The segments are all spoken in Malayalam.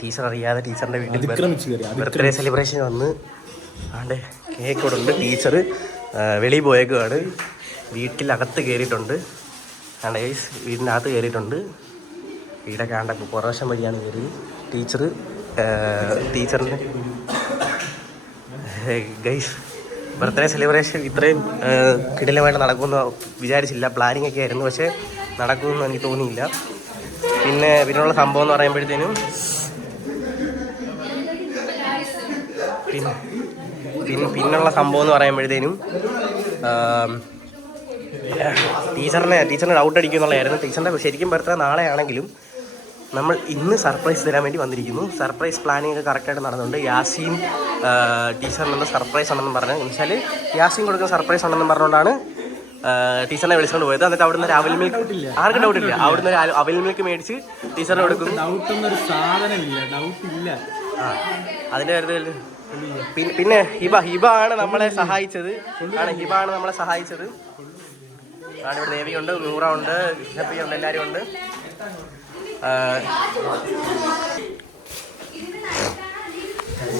ടീച്ചർ അറിയാതെ ടീച്ചറിൻ്റെ വീട്ടിൽ ബർത്ത്ഡേ സെലിബ്രേഷൻ വന്ന് ആണ്ട് കേക്ക് ഇവിടെ ഉണ്ട്. ടീച്ചർ വെളിയിൽ പോയേക്കുവാണ്. വീട്ടിലകത്ത് കയറിയിട്ടുണ്ട്. ആണ്ട് ഗൈസ് വീടിനകത്ത് കയറിയിട്ടുണ്ട്. വീടൊക്കെ ആണ്ട പുറവശം വഴിയാണ് കയറി. ടീച്ചറിന് ഗൈസ് ബർത്ത്ഡേ സെലിബ്രേഷൻ ഇത്രയും കിടിലമായിട്ട് നടക്കുമെന്ന് വിചാരിച്ചില്ല. പ്ലാനിങ് ഒക്കെ ആയിരുന്നു, പക്ഷേ നടക്കുമെന്ന് എനിക്ക് തോന്നിയില്ല. പിന്നെയുള്ള സംഭവം എന്ന് പറയുമ്പോഴത്തേനും പിന്നുള്ള സംഭവം എന്ന് പറയുമ്പോഴത്തേനും ടീച്ചറിന് ഡൗട്ട് അടിക്കും എന്നുള്ളതായിരുന്നു. ടീച്ചറിൻ്റെ ശരിക്കും ബർത്ത്ഡേ നാളെ ആണെങ്കിലും നമ്മൾ ഇന്ന് സർപ്രൈസ് തരാൻ വേണ്ടി വന്നിരിക്കുന്നു. സർപ്രൈസ് പ്ലാനിങ് ഒക്കെ കറക്റ്റായിട്ട് നടന്നുണ്ട്. യാസീൻ ടീച്ചറിനുള്ള സർപ്രൈസ് ഉണ്ടെന്ന് പറഞ്ഞു. എന്നുവെച്ചാൽ യാസീൻ കൊടുക്കുന്ന സർപ്രൈസ് ഉണ്ടെന്ന് പറഞ്ഞുകൊണ്ടാണ് ടീച്ചറിനെ വിളിച്ചുകൊണ്ട് പോയത്. എന്നിട്ട് അവിടുന്ന് ഒരു അവൽ മിൽക്ക്, ആർക്കും ഡൗട്ട് ഇല്ല, അവിടുന്ന് ഒരു അവൽ മിൽക്ക് മേടിച്ച് ടീച്ചറിന് കൊടുക്കുന്നു. അതിൻ്റെ കാര്യത്തിൽ പിന്നെ ഹിബ ആണ് നമ്മളെ സഹായിച്ചത്. ഇവിടെ ദേവിയുണ്ട്, നൂറ ഉണ്ട്, ഹിബിയുണ്ട്, എല്ലാവരും ഉണ്ട്.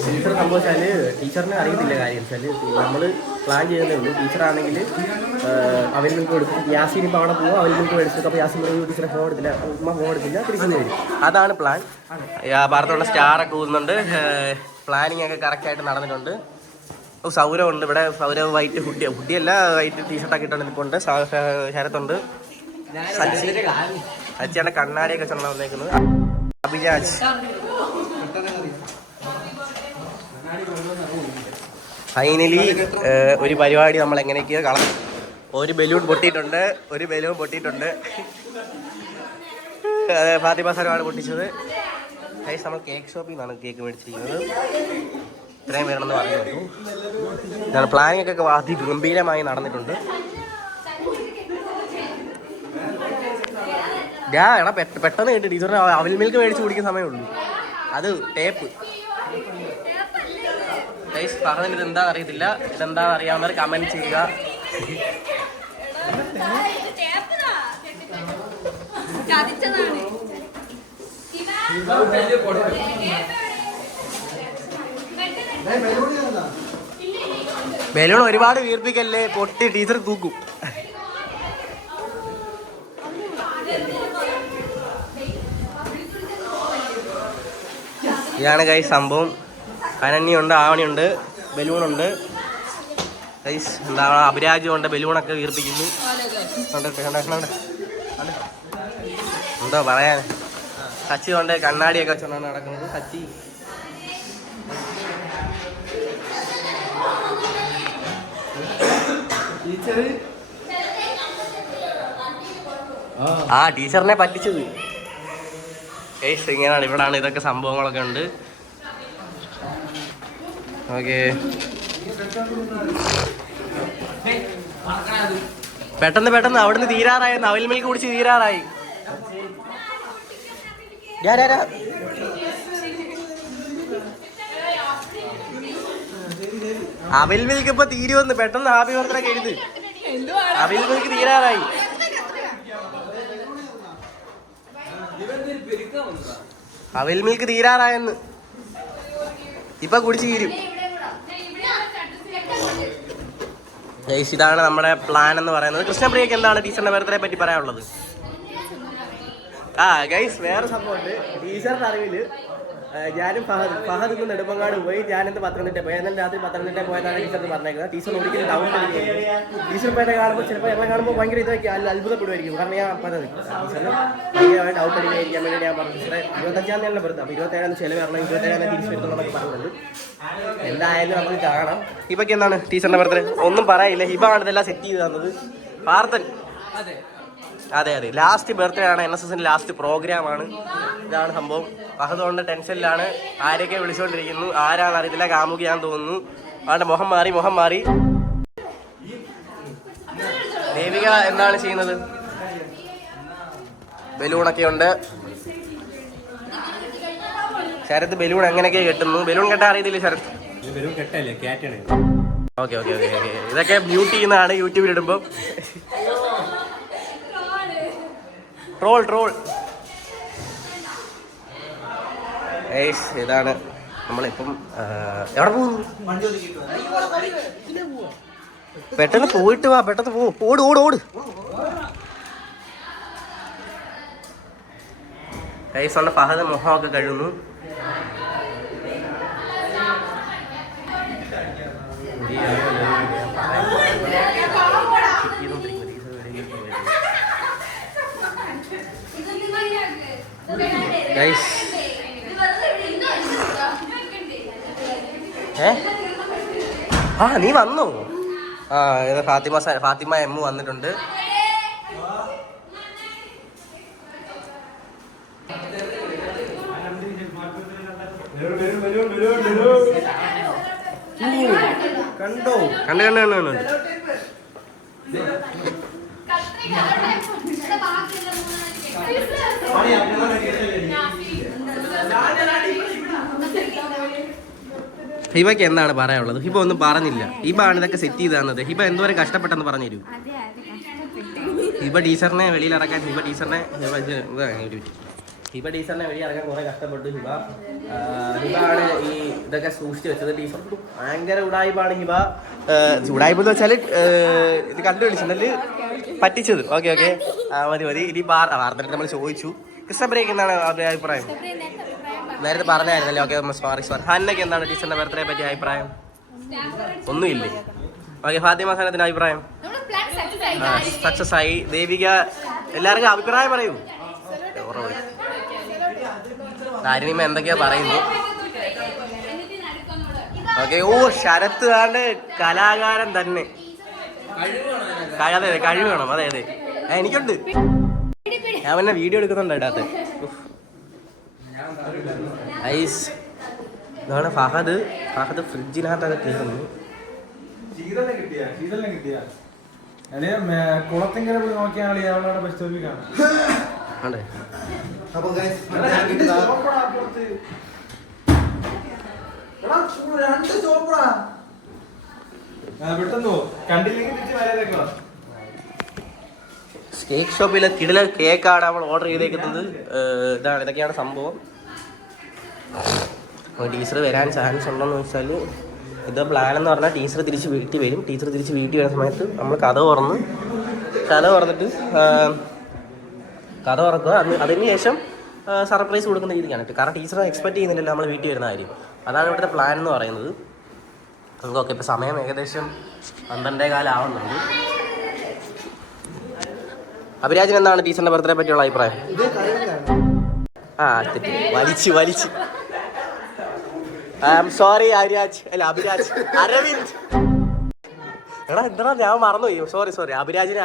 ടീച്ചർ സംഭവിച്ചാൽ ടീച്ചറിന് അറിയത്തില്ല കാര്യം വെച്ചാൽ നമ്മൾ പ്ലാൻ ചെയ്യുന്നതേ ഉള്ളൂ. ടീച്ചറാണെങ്കിൽ അവൽ മിൽക്ക് കൊടുക്കും. യാസീൻ ഇപ്പോൾ അവിടെ പോകും, അവൽ മിൽക്ക് മേടിച്ചു. അപ്പോൾ യാസീൻ ടീച്ചറെ ഫോൺ എടുത്തില്ല, ഫോൺ എടുത്തില്ല, തിരിച്ചു വരും. അതാണ് പ്ലാൻ. ഭാരതമുള്ള സ്റ്റാറൊക്കെ ഊതുന്നുണ്ട്. പ്ലാനിങ് ഒക്കെ കറക്റ്റായിട്ട് നടന്നിട്ടുണ്ട്. സൗരവ് ഉണ്ട് ഇവിടെ. സൗരവ് വൈറ്റ് ഹുഡിയല്ല, വൈറ്റ് ടീഷർട്ടൊക്കെ ഇട്ടുകൊണ്ട് നിൽപ്പുണ്ട്. ശരത്തുണ്ട്. സച്ചിയുടെ കണ്ണാടിയൊക്കെ ചെന്നാ വന്നേക്കുന്നത്. അഭിജാജ് ഫൈനലി ഒരു പരിപാടി നമ്മൾ എങ്ങനെയൊക്കെയോ കളഞ്ഞു. ഒരു ബലൂൺ പൊട്ടിയിട്ടുണ്ട്. അതെ, ഫാത്തിമ സാറാണ് പൊട്ടിച്ചത്. ഗൈസ് നമ്മൾ കേക്ക് ഷോപ്പിൽ നിന്നാണ് കേക്ക് മേടിച്ചിരിക്കുന്നത്. ഇത്രയും വേണമെന്ന് പറഞ്ഞു കേട്ടു. ഞാൻ പ്ലാനിങ് ഒക്കെ അതിഗംഭീരമായി നടന്നിട്ടുണ്ട്. എടാ പെട്ടെന്ന് കേട്ട് ടീച്ചറിന് അവൽ മിൽക്ക് മേടിച്ച് കുടിക്കുന്ന സമയമുള്ളൂ. അത് ടേപ്പ്. ഗൈസ് പറഞ്ഞത് ഇതെന്താ അറിയത്തില്ല. ഇതെന്താ അറിയാവുന്നവർ കമന്റ് ചെയ്യുക. ബലൂൺ ഒരുപാട് വീർപ്പിക്കല്ലേ, പൊട്ടി ടീച്ചർ തൂക്കും. ഇതാണ് ഗൈസ് സംഭവം. അനന്യുണ്ട്, ആവണിയുണ്ട്, ബലൂണുണ്ട്. ഗൈസ് എന്താ അഭിരാജുണ്ട്, ബലൂണൊക്കെ വീർപ്പിക്കുന്നു. എന്തോ പറയാൻ. സച്ചി കൊണ്ട് കണ്ണാടിയൊക്കെ വെച്ചോണ്ടാണ് നടക്കുന്നത്. സച്ചി ടീച്ചറിനെ പറ്റിച്ചത്. ഗൈസ് ഇങ്ങനെയാണ്, ഇവിടാണ് ഇതൊക്കെ സംഭവങ്ങളൊക്കെ ഉണ്ട്. ഓക്കെ, പെട്ടെന്ന് അവിടുന്ന് തീരാറായി. അവൽ മിൽക്ക് കുടിച്ച് തീരാറായി. അവൽ മിൽക്ക് ഇപ്പൊ തീരുവന്ന് പെട്ടെന്ന് ഹാപ്പി ബർത്ത്ഡേ ഒക്കെ എഴുത്. അവൽ മിൽക്ക് തീരാറായി. അവൽ മിൽക്ക് തീരാറായെന്ന്. ഇപ്പൊ കുടിച്ച് തീരും. ഗൈസ് ഇതാണ് നമ്മുടെ പ്ലാൻ എന്ന് പറയുന്നത്. കൃഷ്ണപ്രിയക്ക് എന്താണ് ടീച്ചറിന്റെ ബർത്ത്ഡേ പറ്റി പറയാനുള്ളത്? ഗൈസ് വേറെ സംഭവമുണ്ട്. ടീച്ചറിന്റെ അറിവില് ഞാനും ഫഹദ് ഇന്ന് നെടുമ്പങ്ങാട് പോയി, ഞാനിന്ന് പത്തനംതിട്ട പോയി. എന്നാൽ രാത്രി പത്തനംതിട്ട പോയതാണ് ടീച്ചർ പറഞ്ഞേക്കുന്നത്. ടീച്ചർ ഒരിക്കലും ഡൗട്ട് ടീച്ചർ പേരെ കാണുമ്പോൾ ചിലപ്പോൾ ഞങ്ങളെ കാണുമ്പോൾ ഭയങ്കര ഇതൊക്കെ അത്ഭുതപ്പെടുമായിരിക്കും. കാരണം ഞാൻ പറഞ്ഞത് ടീച്ചറിന് ഭയങ്കരമായി ഡൗട്ട് അടിക്കാതിരിക്കാൻ വേണ്ടി ഞാൻ പറഞ്ഞു. ടീച്ചറെ 25-ാം തീയതി ബർത്ത്, അപ്പോൾ 27-ാം ചിലവ് വരണം, 27-ാം തിരിച്ചു വരുന്നുള്ളതൊക്കെ പറഞ്ഞത്. എന്തായാലും നമുക്ക് കാണാം. ഹിബയ്ക്ക് എന്താണ് ടീച്ചറിന്റെ ബർത്ത്ഡേ? ഒന്നും പറയില്ല. ഹിബ ആണ് ഇതെല്ലാം സെറ്റ് ചെയ്ത് തന്നത്. പാർത്തൻ അതെ ലാസ്റ്റ് ബർത്ത്ഡേ ആണ്. NSSന്റെ ലാസ്റ്റ് പ്രോഗ്രാമാണ്. ഇതാണ് സംഭവം. അതുകൊണ്ട് ടെൻഷനിലാണ്. ആരെയൊക്കെ വിളിച്ചുകൊണ്ടിരിക്കുന്നു, ആരാണ് അറിയത്തില്ല. കാമുകിയാന്ന് തോന്നുന്നു. അവരുടെ മുഖം മാറി. ദേവിക എന്താണ് ചെയ്യുന്നത്? ബലൂണൊക്കെ ഉണ്ട്. ശരത്ത് ബലൂൺ എങ്ങനെയൊക്കെ കെട്ടുന്നു. ബലൂൺ കെട്ടാൻ അറിയത്തില്ല ശരത്ത്. ഓക്കെ ഇതൊക്കെ മ്യൂട്ട് ചെയ്യുന്നതാണ് യൂട്യൂബിൽ ഇടുമ്പോൾ. ട്രോൾ ഏയ്സ് ഇതാണ് നമ്മളിപ്പം എവിടെ പോകുന്നു? പെട്ടെന്ന് പോയിട്ട് വാ, പെട്ടെന്ന് പോ. ഓട് ഓട് ഓട്. ഏയ്സ് ഫഹദ് മുഖമൊക്കെ കഴുകുന്നു. നീ വന്നോ? ഇത് ഫാത്തിമ എം വന്നിട്ടുണ്ട്. കണ്ടോ? കണ്ടു. ഹിബയ്ക്ക് എന്താണ് പറയാനുള്ളത്? ഹിബ ഒന്നും പറഞ്ഞില്ല. ഹിബ ആണ് ഇതൊക്കെ സെറ്റ് ചെയ്ത് തന്നത്. ഹിബ എന്തോരം കഷ്ടപ്പെട്ടെന്ന് പറഞ്ഞു തരൂ. ഹിബ ടീച്ചറിനെ വെളിയിലിറക്കാൻ ടീച്ചറിനെ വെളിയിറക്കാൻ കുറെ കഷ്ടപ്പെട്ടു. ഹിബ ആണ് ഈ ഇതൊക്കെ സൂക്ഷിച്ചു വെച്ചത്. ടീച്ചർ ഭയങ്കര ഉടായ്പാണ് ഹിബ. ഉടായ്പെന്ന് വെച്ചാൽ ഇത് കണ്ടുപിടിച്ചിട്ടുണ്ടെങ്കിൽ പറ്റിച്ചത്. ഓക്കെ മതി. ഇനി വാർത്തയിട്ട് നമ്മൾ ചോദിച്ചു. കൃഷ്ണ ബ്രേക്ക് എന്താണ് അഭിപ്രായം? നേരത്തെ പറഞ്ഞായിരുന്നല്ലേ. Okay sorry. ഹന്നയ്ക്ക് എന്താണ് ടീച്ചറിന്റെ ബർത്ത്ഡേ പറ്റിയ അഭിപ്രായം? ഒന്നുമില്ലേ? ഓക്കെ ഫാത്തിമ സനത്തിന്റെ അഭിപ്രായം? സക്സസ് ആയി. ദേവിക എല്ലാവർക്കും അഭിപ്രായം പറയൂ. താരിണിമ എന്തൊക്കെയാ പറയുന്നു? ഓക്കെ. ശരത്ത് ആണ്ട് കലാകാരൻ തന്നെ. അതെ കഴിവ് വേണം. അതെ എനിക്കുണ്ട്. ഞാൻ പിന്നെ വീഡിയോ എടുക്കുന്നുണ്ട് ഇടാത്ത. ഐസ് ഇതാണ് ഫഹദ് ഫ്രിഡ്ജിനകത്തൊക്കെ കയറുന്നു. കുളത്തിങ്കര പോയി നോക്കിയാൽ അവളവിടെ ബസ് സ്റ്റോപ്പിൽ കാണാം. പെട്ടെന്നോ കണ്ടില്ലെങ്കിൽ കേക്ക് ഷോപ്പിലെ കിടില കേക്കാണ് നമ്മൾ ഓർഡർ ചെയ്തേക്കുന്നത്. ഇതൊക്കെയാണ് സംഭവം. ടീച്ചർ വരാൻ ചാൻസ് ഉണ്ടോയെന്ന് വെച്ചാൽ ഇത് പ്ലാൻ എന്ന് പറഞ്ഞാൽ ടീച്ചർ തിരിച്ച് വീട്ടിൽ വരും. ടീച്ചർ തിരിച്ച് വീട്ടിൽ വരുന്ന സമയത്ത് നമ്മൾ കഥ തുറന്നിട്ട് അതിന് ശേഷം സർപ്രൈസ് കൊടുക്കുന്ന രീതിക്കാണ്. കാരണം ടീച്ചർ എക്സ്പെക്ട് ചെയ്യുന്നില്ലല്ലോ നമ്മൾ വീട്ടിൽ വരുന്ന കാര്യം. അതാണ് ഇവിടുത്തെ പ്ലാൻ എന്ന് പറയുന്നത്. നമുക്കൊക്കെ ഇപ്പോൾ സമയം ഏകദേശം 12:15 ആവുന്നുണ്ട്. അഭിരാജിന് എന്താണ് ടീച്ചറിന്റെ ബർത്ത്ഡേ പറ്റിയുള്ള അഭിപ്രായം? വലിച്ച് I am sorry Abhiraj Aravind. എടാ എന്താ ഞാൻ മറന്നുപോയി. സോറി.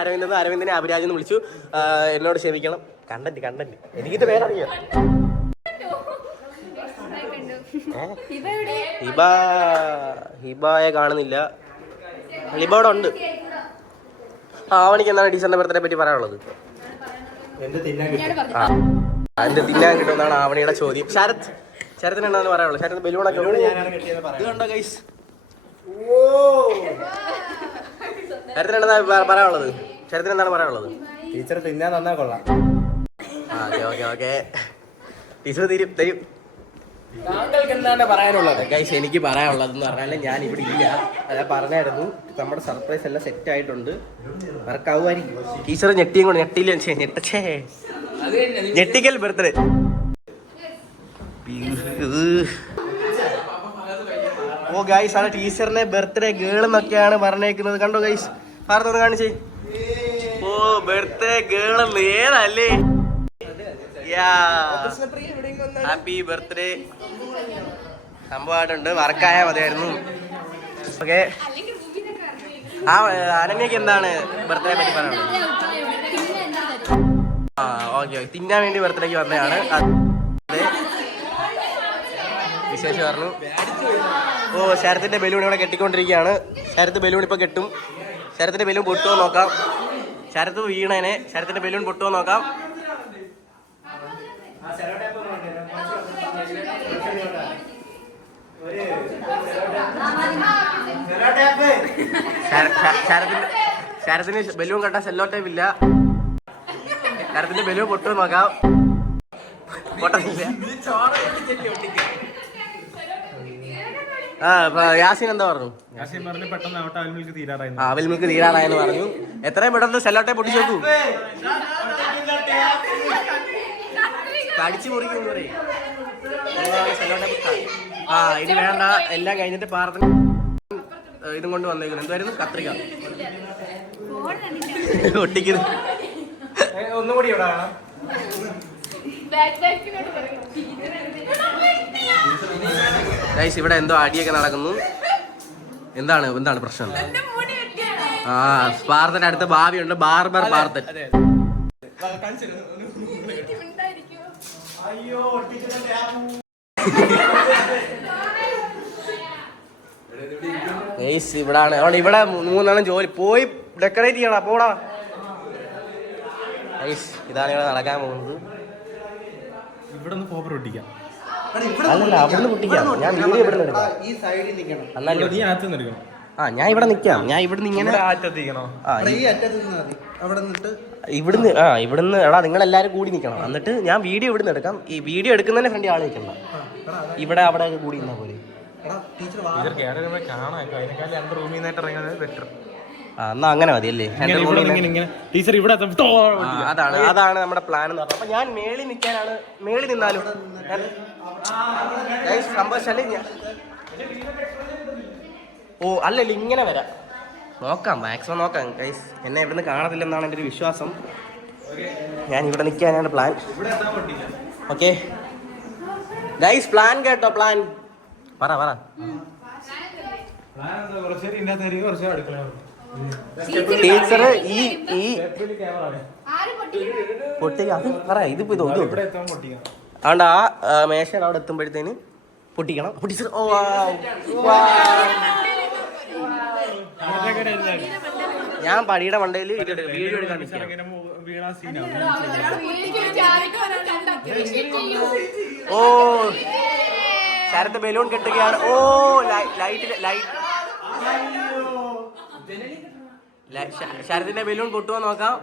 അരവിന്ദിനെ അഭിരാജെന്ന് വിളിച്ചു. എന്നോട് ക്ഷമിക്കണം. കണ്ടന്റ് എനിക്കിത് പേരറിയാം. ഹിബയെ കാണുന്നില്ല. ഹിബ അവിടെ ഉണ്ട്. ആവണിക്ക് എന്താണ് ടീച്ചറിന്റെ ബർത്ത്ഡേ പറ്റി പറയാനുള്ളത്? എന്റെ തിന്നാൻ കിട്ടുമെന്നാണ് ആവണിയുടെ ചോദ്യം. ശരത്തിന് എന്താണ് പറയാനുള്ളത്? ശരത്ത് ബലൂണൊക്കെ ഇതുണ്ടോ ഗൈസ്? ശരത്തിന് എന്താണ് പറയാനുള്ളത്? ടീച്ചർ തിന്നാൻ തന്നാ കൊള്ളാം. ഓക്കെ ടീച്ചർ തരും. താങ്കൾക്ക് എന്താണ് പറയാനുള്ളത്? ഗൈസ് എനിക്ക് പറയാനുള്ളതെന്ന് പറഞ്ഞാൽ ഞാൻ ഇവിടെ ഇല്ല. അതാ പറഞ്ഞായിരുന്നു. നമ്മുടെ സർപ്രൈസ് എല്ലാം സെറ്റ് ആയിട്ടുണ്ട്. വർക്കാവുമായിരിക്കും. ടീച്ചർ ഞെട്ടിക്കൽ ബർത്ത്ഡേ. ഗൈസ് ആണ് ടീച്ചറിനെ ബർത്ത്ഡേ ഗേൾ എന്നൊക്കെയാണ് പറഞ്ഞേക്കുന്നത്. കണ്ടോ ഗൈസ്? ഭാരതൊന്ന് കാണിച്ചേ. ബർത്ത്ഡേ ഗേൾ ഏതല്ലേ? ഹാപ്പി ബർത്ത്ഡേ സംഭവമായിട്ടുണ്ട്. വർക്കായാൽ മതിയായിരുന്നു. ഓക്കെ. അനന്യക്ക് എന്താണ് ബർത്ത്ഡേ പറ്റി പറയാനുള്ളത്? ഓക്കെ തിന്നാൻ വേണ്ടി ബർത്ത്ഡേക്ക് വന്നതാണ്. വിശേഷം പറഞ്ഞു. ശരത്തിന്റെ ബലൂൺ ഇവിടെ കെട്ടിക്കൊണ്ടിരിക്കുകയാണ്. ശരത്ത് ബലൂൺ ഇപ്പൊ കെട്ടും. ശരത്തിന്റെ ബലൂൺ പൊട്ടുമോ നോക്കാം. ശരത്ത് വീണേനെ. ശരത്തിന്റെ ബലൂൺ പൊട്ടുമോ നോക്കാം. ശരത്തിന് ബലൂൺ കെട്ടാൻ സെല്ലോ ടൈപ്പ് ഇല്ല. ശരത്തിന്റെ ബലൂൺ പൊട്ടുമോ നോക്കാം. പൊട്ടത്തില്ല. യാസിൻ എന്താ പറഞ്ഞു? യാസിൻ പറഞ്ഞു പെട്ടെന്ന് ആവട്ടെ, അവിൽ മിൽക്ക് തീരാറായി. അവിൽ മിൽക്ക് തീരാറായെന്ന് പറഞ്ഞു. എത്രയും പെട്ടെന്ന് സെല്ലോട്ടെ പൊട്ടിച്ചു നോക്കൂ. കടിച്ചു മുറിക്കും. ഇനി വേണ്ട, എല്ലാം കഴിഞ്ഞിട്ട് പ്രാർത്ഥന ഇതും കൊണ്ട് വന്നേക്കുന്നു. എന്തായിരുന്നു? കത്രിക ഒട്ടിക്കുന്നു. ഒന്നുകൂടി ഇവിടെ വേണം. ഗൈസ്, ഇവിടെ എന്തോ അടിയൊക്കെ നടക്കുന്നു. എന്താണ് പ്രശ്നം? പാർത്തന്റെ അടുത്ത ഭാവിയുണ്ട്, ബാർബർ പാർത്തൻ. ഗൈസ്, ഇവിടാണ്. ഇവിടെ 3 ജോലി പോയി ഡെക്കറേറ്റ് ചെയ്യണം. പോടാ ഗൈസ്, ഇതാണ് ഇവിടെ നടക്കാൻ പോകുന്നത്. ഇവിടെ നിന്ന് കോപ്പർ ഒട്ടിക്കാം. അല്ലല്ല, അവിടുന്ന് പൊട്ടിക്കാം. ഞാൻ വീഡിയോ ഇവിടെ എടുക്കാം. ഈ സൈഡിൽ നിൽക്കണം. നീ അകത്ത് നിന്ന് എടുക്കണം. ഞാൻ ഇവിടെ നിൽക്കാം. ഞാൻ ഇവിടുന്ന് ഇങ്ങനെ ഈ അറ്റത്ത് നിന്ന് മതി. അവിടെ നിന്നിട്ട് ഇവിടുന്ന് എടാ, നിങ്ങളെല്ലാരും കൂടി നിൽക്കണം. എന്നിട്ട് ഞാൻ വീഡിയോ ഇവിടുന്ന് എടുക്കാം. ഈ വീഡിയോ എടുക്കുന്നതിന്റെ ഫ്രണ്ട് ആൾ നിൽക്കണം. ഇവിടെ അവിടെ കൂടി നിന്നാ പോലെ. ടീച്ചർ കാണാം. അതിനേക്കാൾ 2 റൂമിൽ നിന്നായിട്ട് ഇറങ്ങുന്നത് ബെറ്റർ. എന്നാ അങ്ങനെ മതി അല്ലേ? ടീച്ചർ ഇവിടെ അതാണ് നമ്മുടെ പ്ലാൻ എന്ന് പറഞ്ഞത്. അപ്പൊ ഞാൻ മേളിൽ നിന്നാലും സംഭവിച്ചാല് അല്ലല്ല, ഇങ്ങനെ വരാം. നോക്കാം, മാക്സിമം നോക്കാം ഗൈസ്. എന്നെ ഇവിടുന്ന് കാണത്തില്ലെന്നാണ് എൻ്റെ ഒരു വിശ്വാസം. ഞാൻ ഇവിടെ നിൽക്കാനാണ് പ്ലാൻ. ഓക്കെ ഗൈസ്, പ്ലാൻ കേട്ടോ? പ്ലാൻ പറ. ടീച്ചർ ഈ പൊട്ടിക്ക അത് പറ. ഇതിപ്പോ അതുകൊണ്ട് ആ മേശയുടെ അവിടെ എത്തുമ്പോഴത്തേന് പൊട്ടിക്കണം. ടീച്ചർ ഞാൻ പടിയുടെ മണ്ടയിൽ വീഡിയോ എടുക്കാൻ ശരത്ത് ബലൂൺ കെട്ടുകയാണ്. ശരത്തിന്റെ ബലൂൺ പൊട്ടുവാൻ നോക്കാം.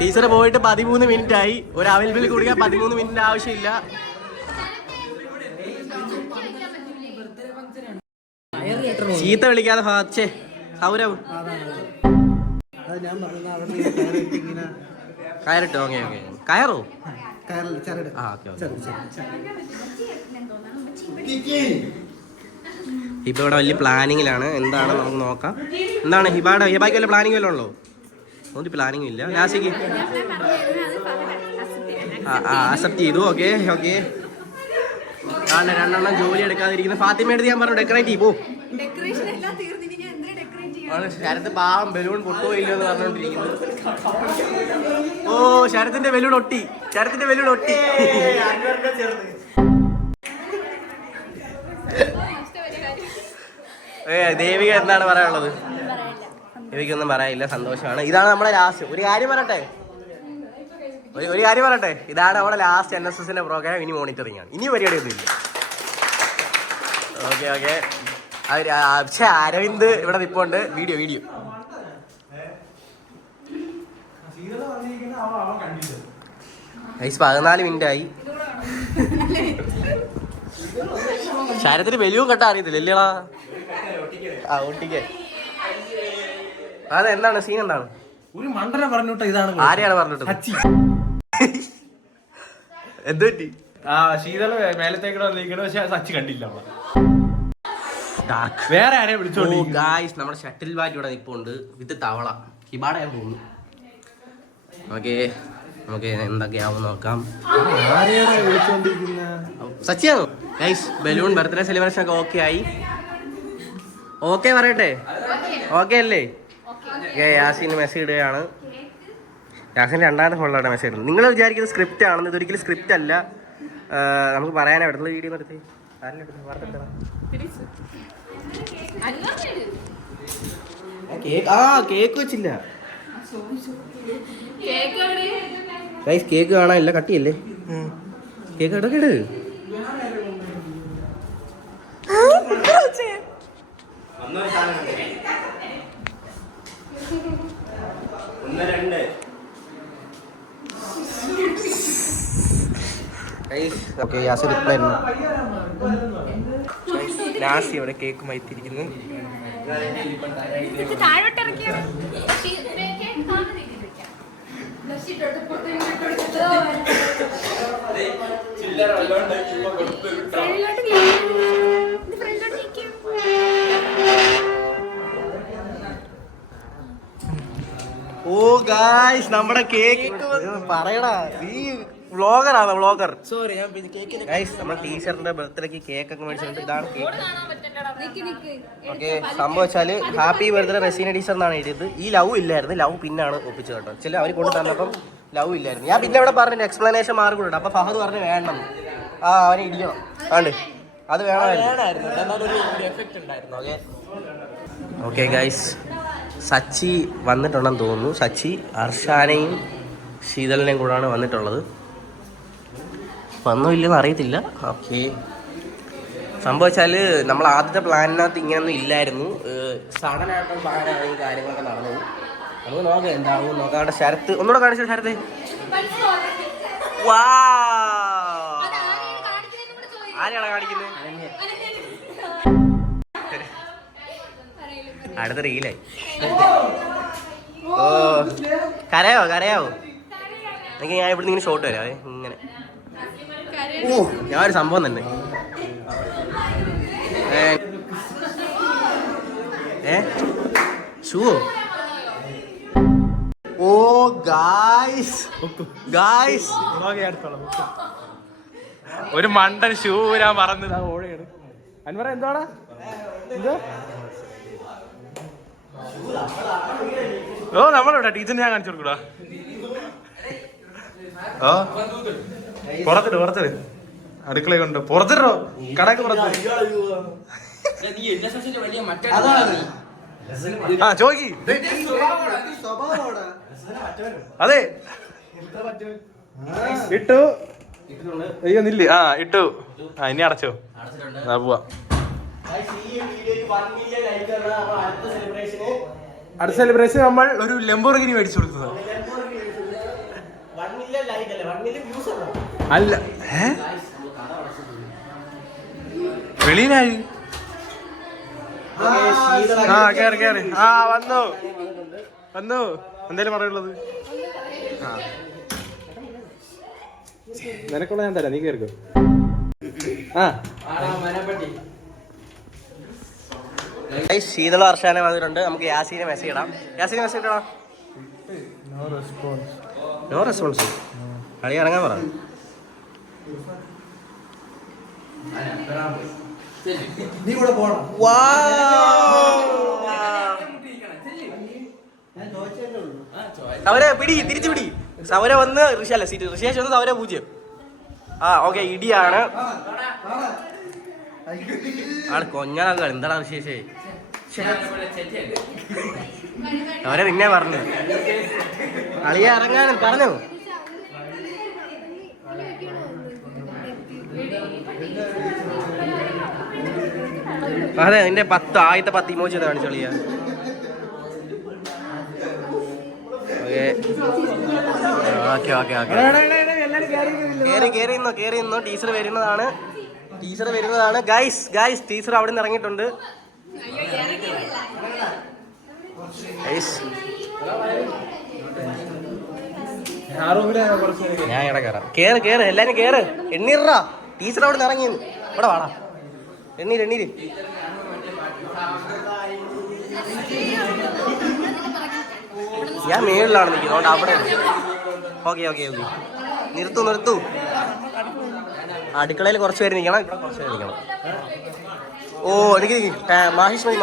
ടീച്ചർ പോയിട്ട് 13 മിനിറ്റ് ആയി. ഒരു അവിൽ ബിൽ കുടിക്കാൻ 13 മിനിറ്റ് ആവശ്യമില്ല. ചീത്ത വിളിക്കാതെ സൗരവ് കയറിട്ടോ? ഓക്കെ കയറോ? ഹിബ ഇവിടെ വലിയ പ്ലാനിങ്ങിലാണ്. എന്താണ് നമുക്ക് നോക്കാം. എന്താണ് ഹിബായ്ക്ക് വല്ല പ്ലാനിങ് വല്ലതും ഉള്ളോ? ഒന്നും പ്ലാനിങ് ഇല്ല. യാസിക്ക് അക്സെപ്റ്റ് ചെയ്തു. ഓക്കെ 2 ജോലി എടുക്കാതിരിക്കുന്ന ഫാത്തിമയുടെ ഞാൻ പറഞ്ഞു ഡെക്കറേറ്റ് ചെയ്യും. ശരത്ത് പാവം ബലൂൺ പൊട്ടുപോയില്ലോ എന്ന് പറഞ്ഞോണ്ടിരിക്കുന്നു. ശരത്തിന്റെ ബലൂൺ ഒട്ടി. ദേവിക എന്താണ് പറയാനുള്ളത്? ദേവിക്കൊന്നും പറയാനില്ല. സന്തോഷമാണ്. ഇതാണ് നമ്മുടെ ലാസ്റ്റ്. ഒരു കാര്യം പറയട്ടെ. ഇതാണ് നമ്മുടെ ലാസ്റ്റ് NSSന്റെ പ്രോഗ്രാം. ഇനി മോണിറ്ററിംഗ് ആണ്. ഇനി പരിപാടിയൊന്നും ഇല്ല. ഓക്കെ അരവിന്ദ് ഇവിടെ നിൽപ്പുണ്ട്. വീഡിയോ 14 മിനിറ്റ് ആയി. ശരത്തിന് ബലൂൺ കെട്ടാൻ അറിയത്തില്ല അല്ലേടാ? ഒട്ടിക്കേ. അതെന്താണ് സീൻ? എന്താണ് ഒരു മണ്ടന പറഞ്ഞോട്ടെ? ഇതാണ് ആരെയാണ് പറഞ്ഞിട്ട്? എന്തുപറ്റി? ശീതള മേലത്തേക്കടെ വന്നിരിക്കണ. പക്ഷെ സച്ചി കണ്ടില്ല. വേറെ ആരെയും വിളിച്ചോളൂ. നമ്മുടെ ഷട്ടിൽ ബാറ്റ് ഇവിടെ നിൽപ്പുണ്ട് വിത്ത് തവള. ഹിബാടെ ഞാൻ പോകുന്നു. ഓക്കെ, നമുക്ക് എന്തൊക്കെയാവും നോക്കാം. സച്ചിയാണോ ഗൈസ്? ബലൂൺ ബർത്ത്ഡേ സെലിബ്രേഷൻ ഒക്കെ ഓക്കെ ആയി. ഓക്കെ പറയട്ടെ? ഓക്കെ അല്ലേ? യാസിന് മെസ്സേജ് ഇടുകയാണ്. യാസിന് 2ാമത്തെ ഫോണിലാണ് മെസ്സേജ് ഇടുന്നത്. നിങ്ങൾ വിചാരിക്കുന്നത് സ്ക്രിപ്റ്റ് ആണെന്ന്. ഇതൊരിക്കലും സ്ക്രിപ്റ്റ് അല്ല. നമുക്ക് പറയാനാ എടുത്തുള്ള വീഡിയോ നിർത്തി. കേക്ക് വെച്ചില്ല ഗൈസ്. കേക്ക് കാണാനില്ല. കട്ടിയല്ലേ കേക്ക്? ഇടക്കേട് ഓക്കെ യാസ് റിപ്ലൈ ലാസ്റ്റ് ഇവിടെ കേക്കുമായി തിരിക്കുന്നു. ഓ ഗായ്സ് നമ്മുടെ കേക്ക് പറയടാ, ഈ വ്ളോഗറാണ് വ്ളോഗർ. സോറി ഗായ്സ്, നമ്മുടെ ടീച്ചറിന്റെ ബർത്ത്ഡേക്ക് കേക്ക് ഒക്കെ മേടിച്ചിട്ടുണ്ട്. ഇതാണ് കേക്ക്. ഓക്കെ, സംഭവം വെച്ചാല് ഹാപ്പി ബർത്ത്ഡേ റെസീന ടീച്ചർ എന്നാണ് എഴുതിയത്. ഈ ലവ് ഇല്ലായിരുന്നു, ലവ് പിന്നാണ് ഒപ്പിച്ചു കേട്ടോ. ചില അവർ കൊണ്ട് തന്നപ്പം ലവ് ഇല്ലായിരുന്നു. ഞാൻ പിന്നെ ഇവിടെ പറഞ്ഞു എക്സ്പ്ലനേഷൻ മാർക്ക് കൊടുത്തു. അപ്പൊ ഫഹദ് പറഞ്ഞു വേണം, അവനെ ഇടിക്കണം ആണ്ട് അത് വേണമായിരുന്നു. ഓക്കെ ഗൈസ്, സച്ചി വന്നിട്ടുണ്ടെന്ന് തോന്നുന്നു. സച്ചി അർഷാനെയും ശീതളിനെയും കൂടാണ് വന്നിട്ടുള്ളത്. വന്നോ ഇല്ലെന്ന് അറിയത്തില്ല. ഓക്കെ, സംഭവിച്ചാൽ നമ്മൾ ആദ്യത്തെ പ്ലാനിനകത്ത് ഇങ്ങനെയൊന്നും ഇല്ലായിരുന്നു. സഡനായിട്ടുള്ള പ്ലാനാണ് ഈ കാര്യങ്ങളൊക്കെ നടന്നത്. നമുക്ക് നോക്കാം എന്താവും നോക്കാം. അവിടെ ശരത്ത് ഒന്നുകൂടെ കാണിച്ചു. ശരത്ത് വാ, ആരെയാണ് കാണിക്കുന്നത്? അടുത്ത റീലായി. ഓ കരയാവോ എനിക്ക് ഞാൻ ഇവിടെ ഇങ്ങനെ ഷോട്ട് വരാവേ ഇങ്ങനെ. ഓ, ഞാനൊരു സംഭവം തന്നെ. ഷൂവോ? ഓ ഗായ്സ്, ഒരു മണ്ടൻ ഷൂ വരാൻ മറന്നതാ. ഓഴയാണ് അൻവറ. എന്താടാ ഓ നമ്മളിവിടെ ടീച്ചറിന് ഞാൻ കാണിച്ചു കൊടുക്കൂടാ. ഓ പുറത്തിട്ട് അടുക്കള കൊണ്ട് പുറത്തിട്ടോ, കടക്ക് പുറത്ത്. ആ ചോദിക്കി. അതെ ഇട്ടു. അയ്യോ നില്ലേ. ആ ഇട്ടു. ആ ഇനി അടച്ചോ. പോവാ. അടുത്ത സെലിബ്രേഷൻ നമ്മൾ ഒരു ലംബോർഗിനി മേടിച്ചു കൊടുത്തത്. അല്ല വെളിയിലായി. ആ കേറി. ആ വന്നു. എന്തേലും പറയുള്ളത്? നിനക്കുള്ള ഞാൻ തരാം, നീ കേറിക്കോ. ശീതള അർഷാനെ വന്നിട്ടുണ്ട്. നമുക്ക് യാസീനെ മെസ്സേജ് ഇടാം. No response. കളി ഇറങ്ങാൻ പറ. അവരെ തിരിച്ചു പിടി. സൗര വന്ന് ഋഷേഷ് വന്ന് സൗര 0. ആ ഓക്കെ, ഇടിയാണ്. ആള് കൊഞ്ഞാളാണ്. എന്താടാ ഋഷേഷേ? അവരെ പിന്നെ പറഞ്ഞു കളിയെ ഇറങ്ങാനും പറഞ്ഞു. അതെ, നിന്റെ ആദ്യത്തെ 10 ഇമോജി കാണിച്ചു കളിയാ. കേറി ഇന്നോ. ടീച്ചർ വരുന്നതാണ്. ഗൈസ് ടീച്ചർ അവിടെ നിന്ന് ഇറങ്ങിയിട്ടുണ്ട്. ഞാൻ ഇവിടെ കേറ് എല്ലാരും കേറ്. എണ്ണീറാ, ടീച്ചർ അവിടെ നിന്ന് ഇറങ്ങി. ഇവിടെ വാടാ, എണ്ണീര്. ഞാൻ മേളിലാണ് നിൽക്കുന്നത്, അവിടെ. ഓക്കെ നിർത്തു. അടുക്കളയിൽ കുറച്ച് പേര് നിൽക്കണം, ഇവിടെ കുറച്ച് പേര് നിൽക്കണം. ഓ എനിക്ക് മാഹിഷ് മതി.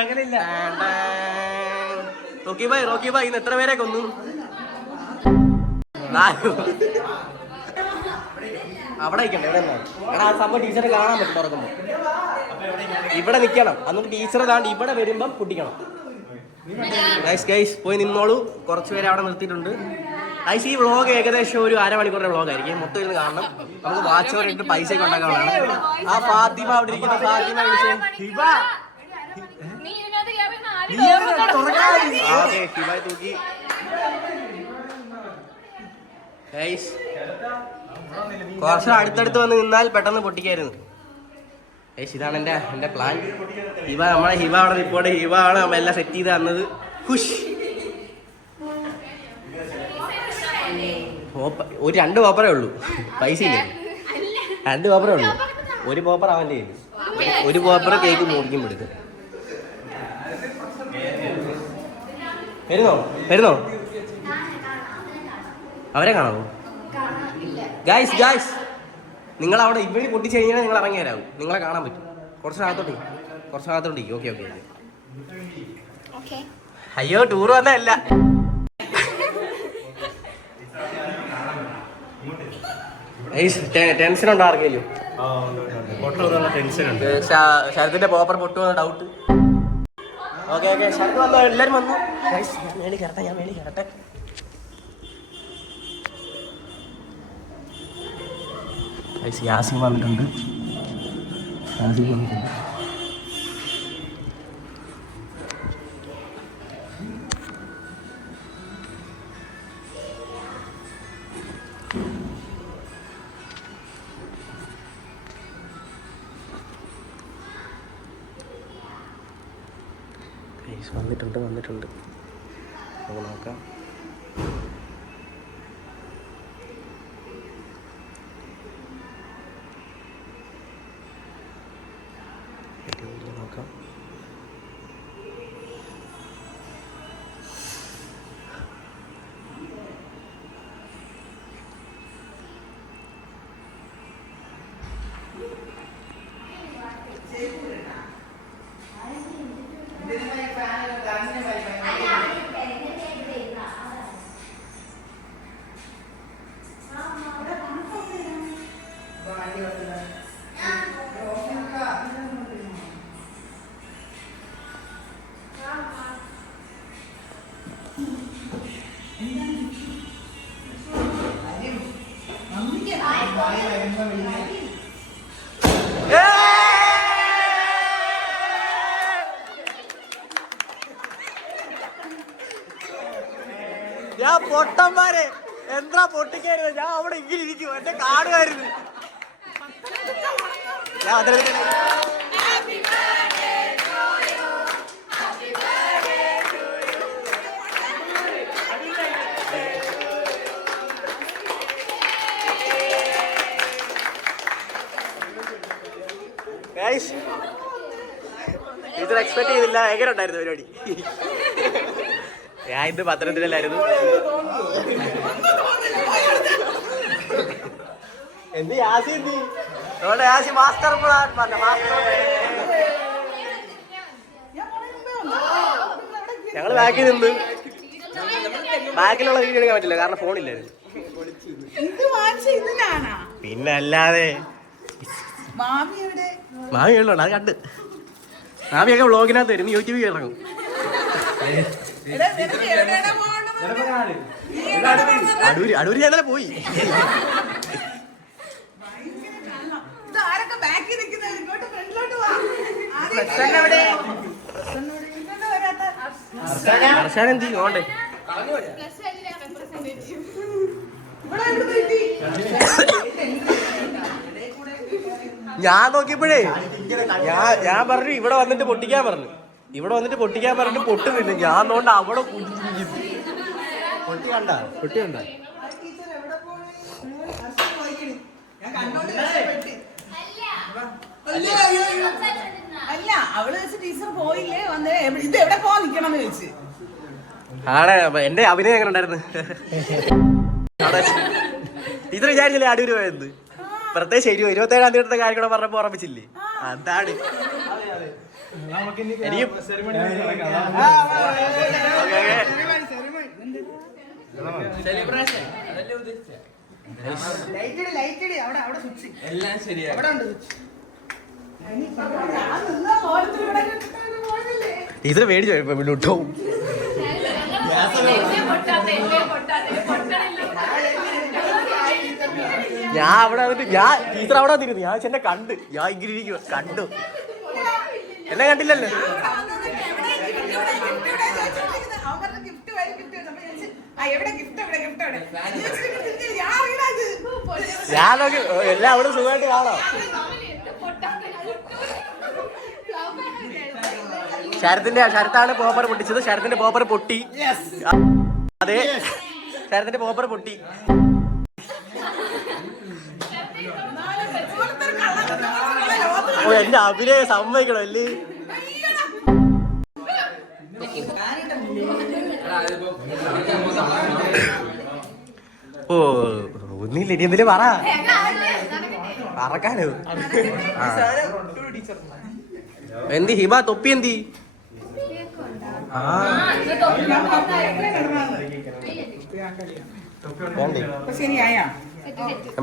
അങ്ങനെയില്ല. റോക്കി ഭായ് ഇന്ന് എത്ര പേരെ കൊന്നു? അവിടെ നിൽക്കണ്ടേ? എടാ, ആ സംഭവം ടീച്ചറെ കാണാൻ പറ്റും തുറക്കുമ്പോൾ. ഇവിടെ നിൽക്കണം, എന്നിട്ട് ടീച്ചർ താണ്ട് ഇവിടെ വരുമ്പം പൊട്ടിക്കണം. ഗൈസ് പോയി നിന്നോളൂ. കുറച്ച് പേര് അവിടെ നിർത്തിയിട്ടുണ്ട്. ഐസ് ഈ വ്ളോഗ് ഏകദേശം ഒരു അരമണിക്കൂറിന്റെ വ്ളോഗ് ആയിരിക്കും. മൊത്തം ഇരുന്ന് കാണണം. നമുക്ക് വാച്ച് ഓവർ ഇട്ട് പൈസ ഒക്കെ ഉണ്ടാക്കാനുള്ളതാണ്. ആ ഫാത്തിമ അവിടെ ഇരിക്കുന്ന ഫാത്തിമ വിളിച്ചേ ഹിബ. ഓക്കെ ഹിബായി തൂക്കി. കുറച്ച് അടുത്തടുത്ത് വന്ന് നിന്നാൽ പെട്ടെന്ന് പൊട്ടിക്കായിരുന്നു. ഇതാണ് എന്റെ പ്ലാൻ. ഹിബ അവിടെ റിപ്പോർട്ട്. ഹിബ ആണ് എല്ലാം സെറ്റ് ചെയ്ത് തന്നത്. ഖുഷ്. ഒരു 2 പോപ്പറേ ഉള്ളൂ. പൈസ ഇല്ല. 2 പോപ്പറേ ഉള്ളൂ. ഒരു പോപ്പർ അവൻ്റെ കയ്യിൽ. ഒരു പോപ്പർ കേക്ക് മുറിക്കും പിടിക്കും. വരുന്നോ അവരെ കാണാമോ? ഗായ്സ് നിങ്ങൾ അവിടെ ഇവിടെ പൊട്ടിച്ച് കഴിഞ്ഞാൽ നിങ്ങൾ ഇറങ്ങി തരാവും. നിങ്ങളെ കാണാൻ പറ്റും. കുറച്ച് ഭാഗത്തോട്ട്. ഓക്കെ. അയ്യോ ടൂർ വന്നതല്ല. ടെൻഷൻ ഉണ്ടോ ആർക്കെങ്കിലും? ശരത്തിന്റെ പോപ്പർ പൊട്ടുവന്ന ഡൗട്ട്. ഓക്കെ ശരത് വന്നോ? എല്ലാരും വന്നു. ഞാൻ മേളിൽ കയറട്ടെ. യാസിം വന്നിട്ടുണ്ട്. വന്നിട്ടുണ്ട്. നമുക്ക് നോക്കാം. നോക്കാം. ഞാൻ പൊട്ടന്മാരെ എന്താ പൊട്ടിക്കായിരുന്നു. ഞാൻ അവിടെ ഇങ്ങനെ ഇരിക്കും. എന്റെ കാണുമായിരുന്നു. ഞാൻ അതിൽ ഇത് എക്സ്പെക്ട് ചെയ്തില്ല. എങ്ങനെ ഉണ്ടായിരുന്നു പരിപാടി? ഞാൻ ഇന്ന് പത്രത്തിലല്ലായിരുന്നു. എന്ത് യാസി മാസ്റ്റർ പ്ലാൻ ഞങ്ങള് ബാക്കിൽ നിന്ന് ബാക്കിലുള്ള വീഡിയോ എടുക്കാൻ പറ്റില്ല. കാരണം ഫോണില്ലായിരുന്നു. പിന്നെ അല്ലാതെ മാമി ഉള്ളു. അത് കണ്ട് മാമിയൊക്കെ വ്ളോഗിനകത്ത് വരും. യൂട്യൂബിൽ ഇറങ്ങും. അടൂര് ഞാനല്ലേ പോയി. ഹർഷാൻ എന്ത് ഓണ്ടേ? ഞാൻ നോക്കിയപ്പോഴേ ഞാൻ പറഞ്ഞു ഇവിടെ വന്നിട്ട് പൊട്ടിക്കാൻ പറഞ്ഞു. പൊട്ടുന്നില്ല. ഞാൻ നോണ്ട് അവിടെ പൊട്ടി കണ്ട അല്ല അവള് ടീച്ചർ പോയില്ലേ വന്ന് ഇത് എവിടെ പോവാൻ നിക്കണമെന്ന് ചോദിച്ചു. ആണ് എന്റെ അഭിനയം എങ്ങനെ ഉണ്ടായിരുന്നു? ടീച്ചർ വിചാരിച്ചില്ലേ അടൂര് പോയത്? പ്രത്യേകിച്ച് 27-ാം തീയതി കാര്യം കൂടെ പറഞ്ഞപ്പോ ഓർമ്മിച്ചില്ലേ? അതാണ് ടീച്ചർ മേടിച്ചോ വിട്ടോ. ഞാൻ അവിടെ വന്നിട്ട് ഞാൻ ടീച്ചർ അവിടെ വന്നിരുന്നു. ഞാൻ എന്നെ കണ്ട് ഞാൻ ഇങ്ങനെ ഇരിക്കുക കണ്ടു. എന്നെ കണ്ടില്ലല്ലോ. ഞാൻ നോക്കി എല്ലാം അവിടെ സുഖമായിട്ട് കാണാം. ശരത്താണ് പോപ്പർ പൊട്ടിച്ചത്. ശരത്തിന്റെ പോപ്പർ പൊട്ടി. അതെ, ശരത്തിന്റെ പോപ്പർ പൊട്ടി. ഓ, എന്റെ അഭിനയം സമ്മതിക്കണം അല്ലേ? ഓ, ഒന്നില്ല, ഇനി എന്തിലും പറ പറക്കാനോ. എന്തി ഹിബ തൊപ്പി എന്തി?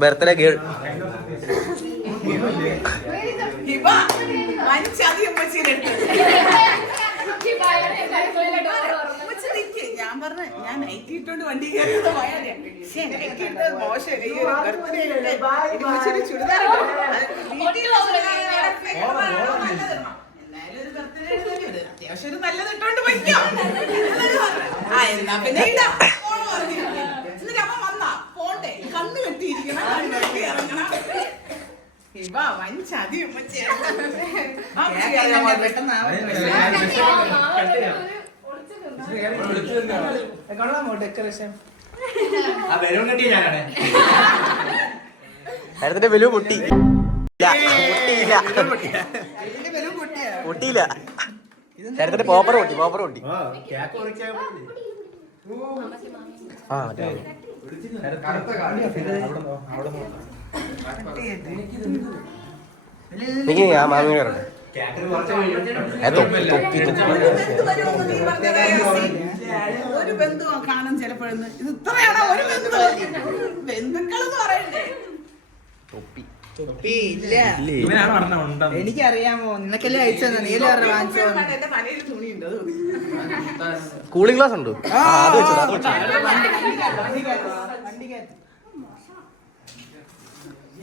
ബർത്ത്ഡേ ഗേൾ ഞാൻ പറഞ്ഞു ഞാൻ നൈറ്റി ഇട്ടോണ്ട് വണ്ടി കയറിയത് പോയാലേ. പക്ഷേ നൈറ്റി ഇട്ടത് മോശം. ചുരിദാർ അത്യാവശ്യം ഒരു നല്ലത് ഇട്ടോണ്ട് വയ്ക്കാം. എന്നാ പിന്നെ ഇടാം. എന്നിട്ട് അമ്മ വന്നാ പോണ്ടേ, കണ്ണ് കെട്ടിയിരിക്കണം, കണ്ണ് കെട്ടി ഇറങ്ങണം. ഇവാ വൻ ചതി ശരത്തിന്റെ ബലൂൺ പൊട്ടി. പൊട്ടിയില്ല. ശരത്തിന്റെ പോപ്പർ പൊട്ടി. ആ മറ്റേ എനിക്ക് ആ മാമി കയറട്ടെ. ഒരു ബന്ധു കാണും ചിലപ്പോഴൊന്ന്. ഇത് ഇത്രയാണോ ഒരു ബന്ധു? ബന്ധുക്കളെന്ന് പറയണ്ടേ? എനിക്കറിയാമോ, നിനക്കല്ലേ അയച്ചത്? നീല വാങ്ങിച്ചോ? എന്റെ തലയിൽ തുണിയുണ്ട്, അത് മതി. കൂളിംഗ് ഗ്ലാസ് ഉണ്ടോ? അത് വെച്ചോ.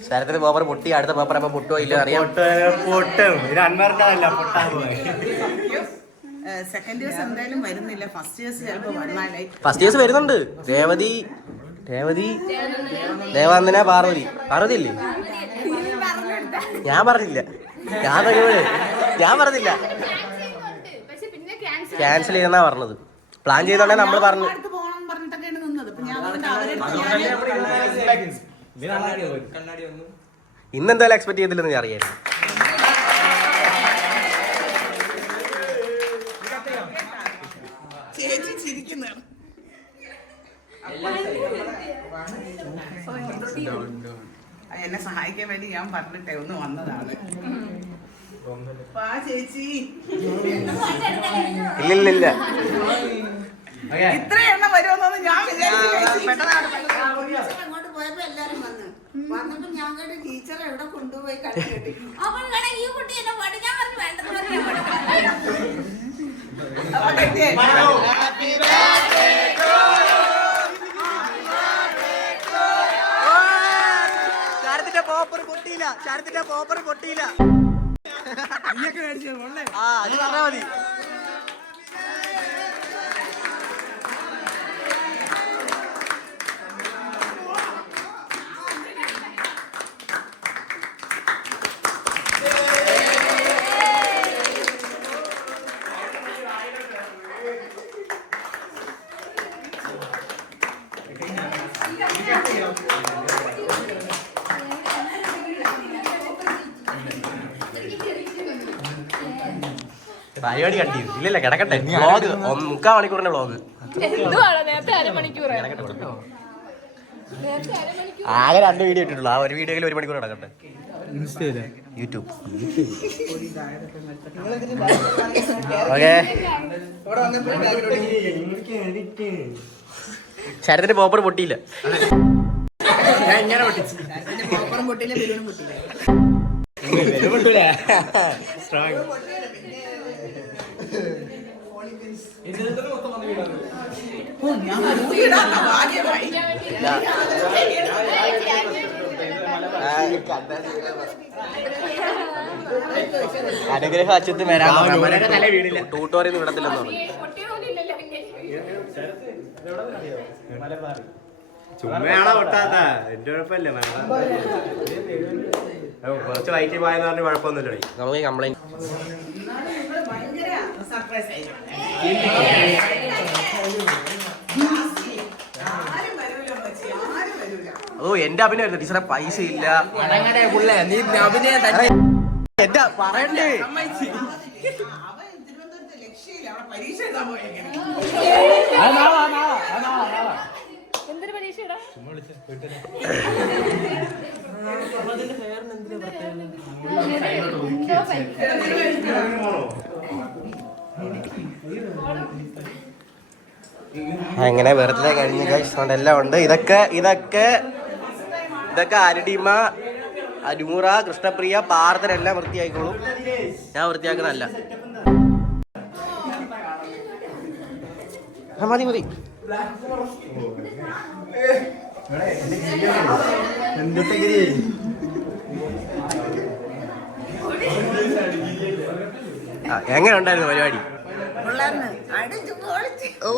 ശരത്തിന് പേപ്പർ പൊട്ടി. അടുത്ത പേപ്പർ അപ്പൊ പൊട്ടോ ഇല്ല അറിയാം. സെക്കൻഡ് ഇയേഴ്സ് എന്തായാലും വരുന്നില്ല. ഫസ്റ്റ് ഇയേഴ്സ് ചിലപ്പോ വന്നാലേ. ഫസ്റ്റ് ഇയേഴ്സ് വരുന്നുണ്ട്. രേവതി ദേവാന്തന പാർവതി ഇല്ലേ? ഞാൻ പറഞ്ഞില്ല. ക്യാൻസൽ ചെയ്യുന്നാ പറഞ്ഞത്. പ്ലാൻ ചെയ്തോണ്ടേ നമ്മൾ പറഞ്ഞു. ഇന്നെന്തായാലും എക്സ്പെക്ട് ചെയ്തില്ലെന്ന് ഞാൻ അറിയാം. ചേച്ചി ചിരിക്കുന്നതാണ്. എന്നെ സഹായിക്കാൻ വേണ്ടി ഞാൻ പറഞ്ഞിട്ടേ ഒന്ന് വന്നതാണ്. ചേച്ചി ഇല്ലില്ല. ഇത്ര എണ്ണം വരുമെന്നൊന്നും ഞാൻ വിചാരിച്ചു. അങ്ങോട്ട് പോയപ്പോ എല്ലാരും വന്നപ്പോ ഞാൻ കേട്ട് ടീച്ചർ എവിടെ കൊണ്ടുപോയി കട്ടി അപ്പോൾ ഈ കുട്ടി എന്നെ പഠിക്കാൻ പറഞ്ഞു വേണ്ടത്. ശരത്തിന്റെ പോപ്പർ പൊട്ടിയില്ല. ആ അത് പറഞ്ഞാ മതി. പരിപാടി കണ്ടിരുന്നു. ഇല്ലല്ല കിടക്കട്ടെ. വ്ളോഗ് 3/4 മണിക്കൂറിന്റെ വ്ളോഗ്. ആകെ 2 വീഡിയോ ഇട്ടിട്ടുള്ളൂ. ആ ഒരു വീഡിയോയിൽ 1 മണിക്കൂർ കിടക്കട്ടെ. യൂട്യൂബ്. ഓക്കെ. ശരത്തിന്റെ പോപ്പർ പൊട്ടിയില്ല. അനുഗ്രഹം അച്ഛത്ത് വരാൻ ട്യൂട്ടോറിയൽ വിടത്തില്ലെന്ന് പറഞ്ഞു. ചുമ്മയാണോ പൊട്ടാത്ത? എന്റെ കുഴപ്പമില്ല, കുറച്ച് വയറ്റി പോയെന്ന് പറഞ്ഞ് കുഴപ്പമൊന്നുമില്ല. നമുക്ക് കംപ്ലൈന്റ് ഭയങ്കര സർപ്രൈസ് ആയിരിക്കും. ആരും വരൂല അമ്മച്ചി, ആരും വരൂല. അതോ എന്റെ അഭിനയം ടീച്ചറെ പൈസ ഇല്ല. നീ അഭിനയം എന്താ പറയണ്ടേ? അവൻ തിരുവനന്തപുരത്ത് ലക്ഷ്യയില്ല, അവിടെ പരീക്ഷ എഴുതാൻ പോയെങ്ങനെ. എന്തൊരു പരീക്ഷയുടെ അങ്ങനെ വെറുതെ കഴിഞ്ഞ കഴിച്ചുകൊണ്ട് എല്ലാം ഉണ്ട്. ഇതൊക്കെ അരുടിമ, അരുമുറ, കൃഷ്ണപ്രിയ, പാർത്തനെല്ലാം വൃത്തിയായിക്കോളും. ഞാൻ വൃത്തിയാക്കുന്നതല്ല. മതി മതി. എങ്ങനെ ഉണ്ടായിരുന്നു പരിപാടി? ഓ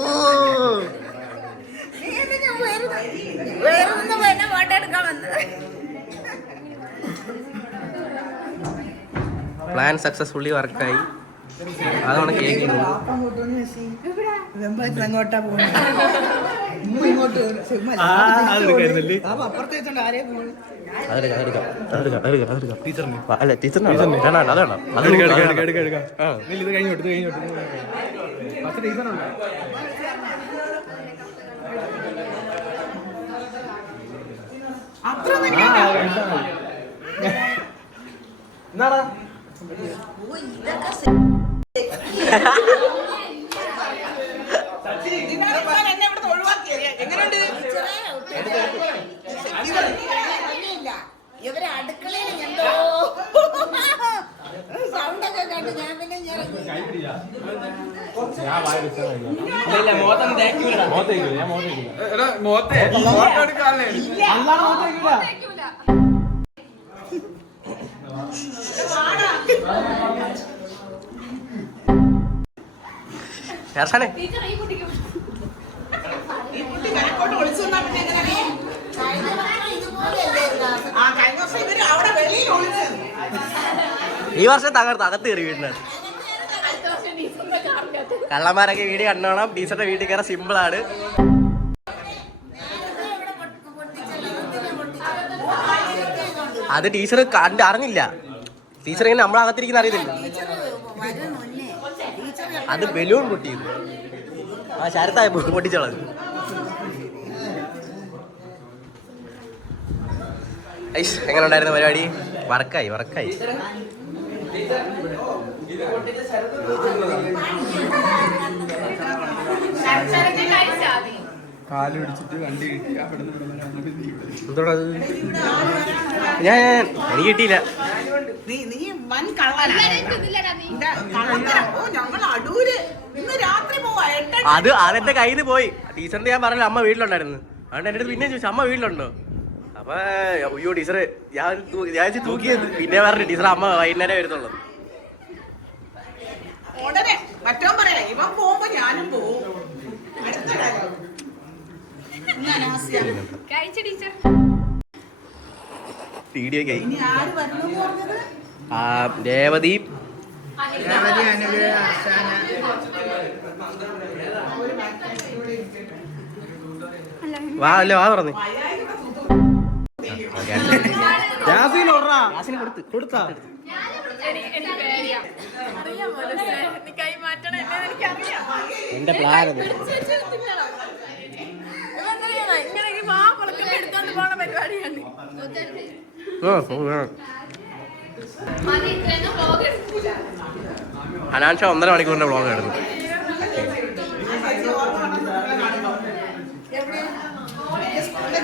പ്ലാൻ സക്സസ്ഫുള്ളി വർക്കായി. അതാണ് കേക്ക്. അങ്ങോട്ടാ പോകുന്നത് അപ്പുറത്ത് വെച്ചോണ്ട് ആരെയും പോകുന്നു. അല്ല ടീച്ചറിന് അതാണ് അത്ര എന്നെ ഇവിടുന്ന് ഒഴിവാക്കിയത് എങ്ങനെയുണ്ട്? ഇവരെ അടുക്കളയിൽ എന്തോ സൗണ്ടൊക്കെ കണ്ട് ഞാൻ പിന്നെ ടീച്ചർ ഈ കുട്ടിക്ക് ഈ കുട്ടി കനക്കോട്ട് ഒളിച്ചു വന്നാ പിന്നെ എങ്ങനെ? ആ കഴിഞ്ഞ വർഷം ഇവര് അവിടെ വെളിയിൽ ഒളിച്ചത്. ഈ വർഷം അകത്ത് കയറി വീടിനാണ്. അടുത്ത വർഷം ടീച്ചറിന്റെ കാറിനകത്ത് കള്ളന്മാരൊക്കെ വീഡിയോ കണ്ടോണം. ടീച്ചറിന്റെ വീട്ടിൽ കയറാൻ സിമ്പിളാണ്. അത് ടീച്ചർ അറിഞ്ഞില്ല. ടീച്ചർ ഇങ്ങനെ നമ്മളകത്തിരിക്കുന്ന അറിയത്തില്ല. അത് ബലൂൺ പൊട്ടിയത്. ആ ശരത്തായ പൊട്ടിച്ചോളത്. എങ്ങനെ ഉണ്ടായിരുന്നു പരിപാടി? വർക്കായി. കാല് പിടിച്ചിട്ട് വണ്ടി കിട്ടി. എന്തോടത്? എനിക്ക് കിട്ടിയില്ല. നീ വൻ കള്ളനാണ്. ഞങ്ങൾ അടൂര് ഇന്ന് രാത്രി പോവാ. അത് അതെന്റെ കയ്യിൽ നിന്ന് പോയി. ടീച്ചറിന്റെ ഞാൻ പറഞ്ഞില്ല അമ്മ വീട്ടിലുണ്ടായിരുന്നു. അതുകൊണ്ട് എൻ്റെ അടുത്ത് പിന്നെ ചോദിച്ചു അമ്മ വീട്ടിലുണ്ടോ. അപ്പൊ അയ്യോ ടീച്ചറ് ഞാൻ തൂക്കിയത്. പിന്നെ പറഞ്ഞു ടീച്ചർ അമ്മ വൈകുന്നേരം വരുന്നുള്ളൂ. ഉടനെ മറ്റോ പറയാ ഇവൻ പോകുമ്പോ ഞാനും പോവും. അടുത്ത കാര്യം കഴിച്ച ടീച്ചർ ഇനി ആര് വരണം പറഞ്ഞത്? രേവതി, വാ പറഞ്ഞു. കൊടുത്താ എന്റെ പ്ലാൻ അനാൻഷ 1.5 മണിക്കൂറിന്റെ വ്ളോഗ് ആയിരുന്നു.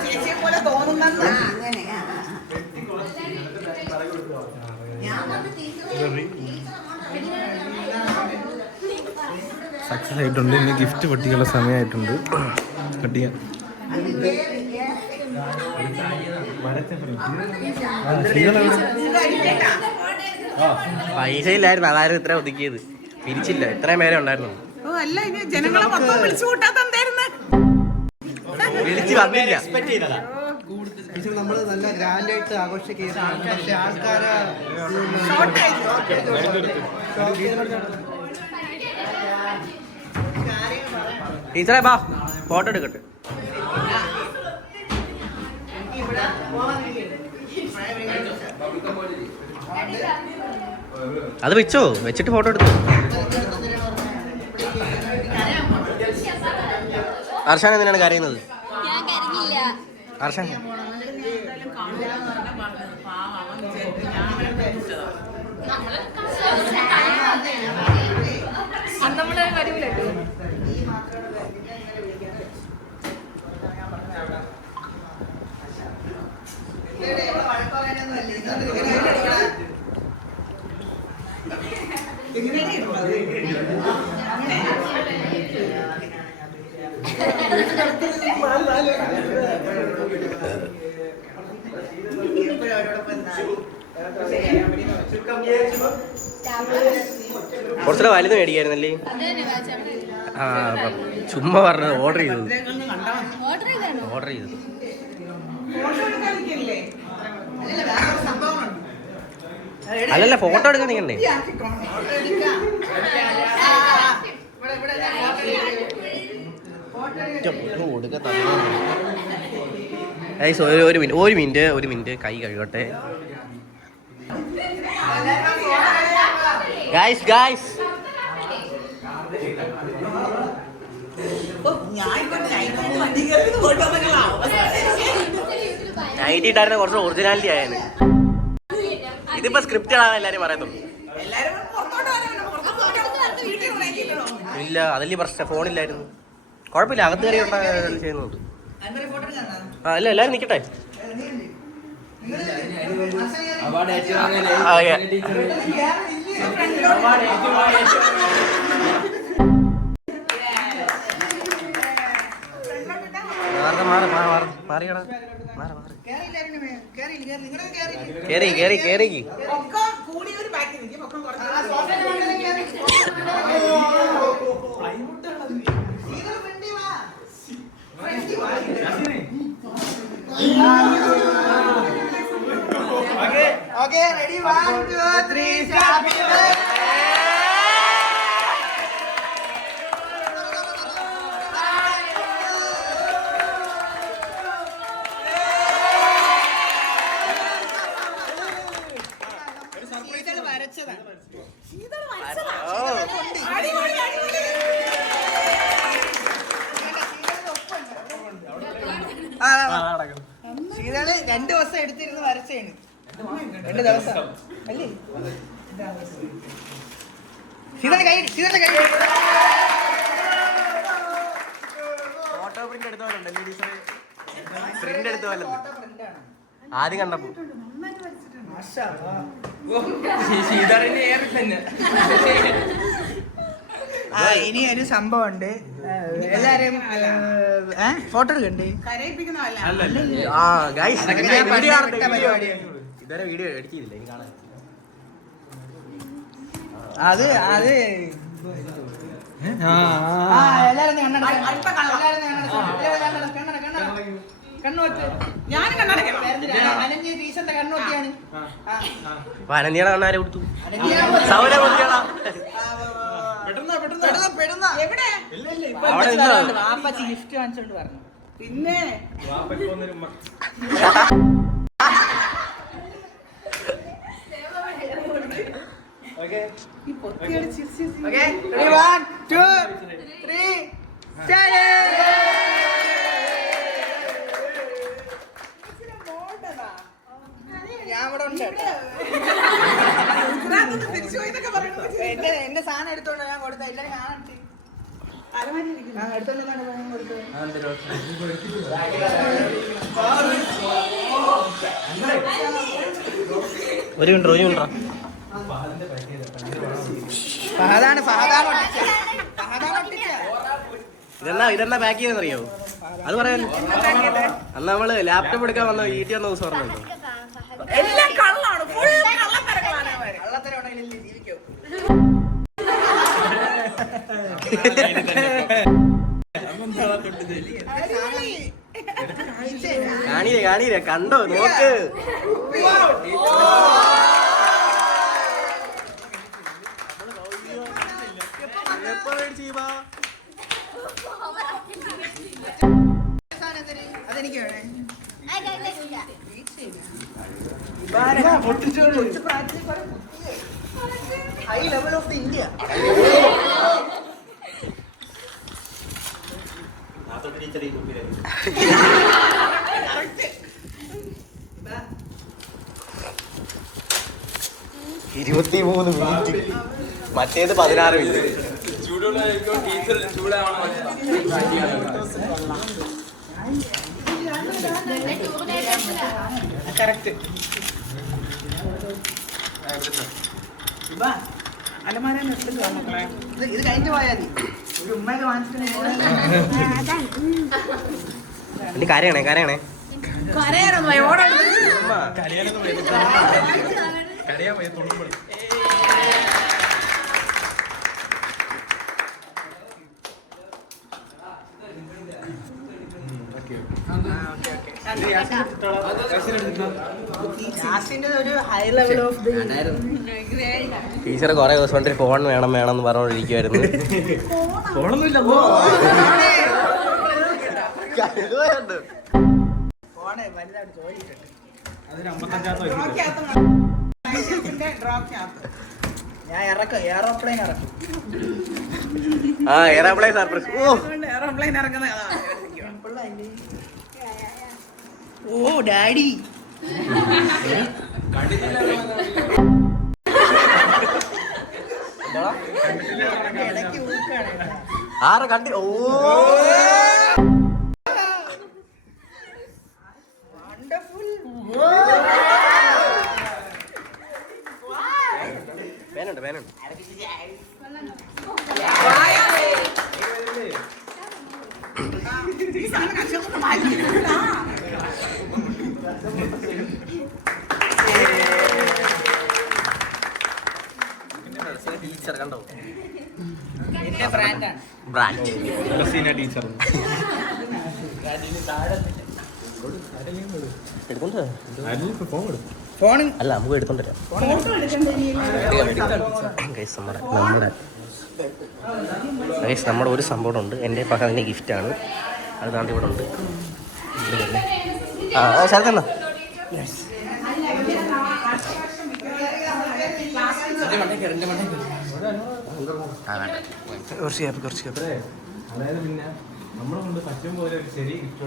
ചേച്ചിയെ പോലെ തോന്നുന്ന സക്സസ് ആയിട്ടുണ്ട്. ഇനി ഗിഫ്റ്റ് പൊട്ടിക്കാനുള്ള സമയമായിട്ടുണ്ട്. കട്ട് ചെയ്യാൻ പൈസ ഇല്ലായിരുന്നു, അതായിരുന്നു ഇത്ര ഒതുക്കിയത്. പിരിച്ചില്ല, ഇത്രയും പേരെ ഉണ്ടായിരുന്നു. ഓ അല്ല, ഇനി ജനങ്ങളെ മൊത്തം വിളിച്ചു കൂട്ടാത്ത എന്തായിരുന്നു? വിളിച്ച് വന്നില്ല. നമ്മള് നല്ല ഗ്രാൻഡ് ആയിട്ട് ആഘോഷിക്കുകയാണ്. പക്ഷെ ആൾക്കാരെ ടീച്ചറെ ബാ ഫോട്ടോ എടുക്കട്ടെ. അത് വെച്ചോ, വെച്ചിട്ട് ഫോട്ടോ എടുത്തു. അർഷാൻ എന്തിനാണ് കരയുന്നത്? ഞാൻ കരഞ്ഞില്ല. അർഷാൻ നമ്മള് വരൂലോ. കുറച്ചുകൂടെ വലുത് മേടിക്കായിരുന്നല്ലേ? ആ ചുമ്മാ പറഞ്ഞത്. ഓർഡർ ചെയ്തത്. ഓർഡർ ചെയ്തത് അല്ലല്ല, ഫോട്ടോ എടുക്കാൻ നിൽക്കണ്ടേ? ഒരു മിനിറ്റ് കൈ കഴുകട്ടെ. ഗായ്സ് നൈറ്റ് ഇട്ടായിരുന്ന കുറച്ച് ഒറിജിനാലിറ്റി ആയാണ്. ഇതിപ്പോ സ്ക്രിപ്റ്റ് ആണ് എല്ലാരും പറയത്തുള്ളൂ. ഇല്ല, അതല്ലേ പ്രശ്നം. ഫോണില്ലായിരുന്നു. കുഴപ്പമില്ല, അകത്ത് കയറി ചെയ്യുന്നത്. ആ ഇല്ല, എല്ലാരും നിക്കട്ടെ. കേറി Okay, ready? 1, 2, 3, happy birthday! Sital 2 ദിവസം എടുത്തിരുന്ന് വരച്ചാണ്. 2 ദിവസം അല്ലേ? ശീതള കൈ ഫോട്ടോ പ്രിന്റ് എടുത്തോണ്ടല്ലേ ടീച്ചർ? പ്രിന്റ് എടുത്ത പോലെ ആദ്യം കണ്ടപ്പോ. ഇനി ഒരു സംഭവം ഉണ്ട്. എല്ലാരും ഫോട്ടോ എടുക്കണ്ടേ? ഇതുവരെ വീഡിയോ എടുക്കില്ല, ഇനി കാണാൻ. അത് എല്ലാരും കണ്ണുവെച്ച് ടീച്ചറിന്റെ കണ്ണുവെത്തിയാണ്. അനന്യയുടെ കണ്ണാരെ കൊടുത്തു. സൗര കൊടുക്കണം. വാപ്പച്ചി ഗിഫ്റ്റ് വാങ്ങിച്ചോണ്ട് പറഞ്ഞു. പിന്നെ Ready, 1, 2, 3, start! ഞാൻ ഇവിടെ ഉണ്ട്. എന്റെ സാധനം എടുത്തോണ്ട് ഞാൻ കൊടുത്ത എല്ലാരും കാണട്ടെ. എടുത്തോണ്ട് ഒരു മിനിറ്റ് ഫഹദാണ് ഇതെന്നാ പാക്ക് ചെയ്തെന്നറിയോ? അത് പറയാൻ അന്ന് നമ്മള് ലാപ്ടോപ്പ് എടുക്കാൻ വന്ന വീട്ടിൽ വന്ന ദിവസം പറഞ്ഞല്ലോ. എല്ലാം കള്ളാണ്, ഫുൾ കള്ളത്തരങ്ങളാണ് അവര്. കള്ളത്തരമാണെങ്കിലും ജീവിക്കോ. കാണീരേ കണ്ടോ നോക്ക്. അതെനിക്ക് വേണേ. High level of the India. ഇരുപത്തിമൂന്ന് മിനിറ്റ്, മറ്റേത് 16 മിനിറ്റ്. കറക്റ്റ്. അലമാര നിർത്തിട്ട് വാ മക്കളെ. ഇത് കഴിഞ്ഞിട്ട് പോയാ മതി. ഒരു ഉമ്മയൊക്കെ വാങ്ങിച്ചിട്ട് കരയണേ കരയാനൊന്നും ഒരു high level of the. Teacher കുറെ ദിവസം കൊണ്ട് ഫോൺ വേണം എന്ന് പറഞ്ഞോണ്ടിരിക്കുവായിരുന്നു. ഫോണൊന്നുമില്ല. ഫോണ് വലുതായിട്ട് ജോലി കിട്ടും. ഞാൻ ഇറക്കും, എയറോപ്ലെയിൻ ഇറക്കും. Airplane surprise. എയർപ്ലെയിൻ ഇറങ്ങുന്ന ഓ ഡാഡി. ഇടയ്ക്ക് ഊക്കാണ്. ആരെ കണ്ടി. ഓ വണ്ടർഫുൾ. പേനുണ്ട്. ടീച്ചർ കണ്ടോ, എന്റെ ബ്രാൻഡാണ്. ബ്രാൻഡ് ടീച്ചർ എടുത്തോണ്ട് ഫോൺ അല്ല നമുക്ക് എടുത്തോണ്ട് വരാം. നമ്മുടെ ഒരു സംഭവം ഉണ്ട്. എൻ്റെ പകലിന് ഗിഫ്റ്റാണ്. അത് താണ്ട് ഇവിടെ ഉണ്ട്. ശരത്തണ്ണ കുറച്ച് അതായത് പിന്നെ നമ്മളെ കൊണ്ട് പറ്റും പോലെ ഒരു ശരി ഗിഫ്റ്റ്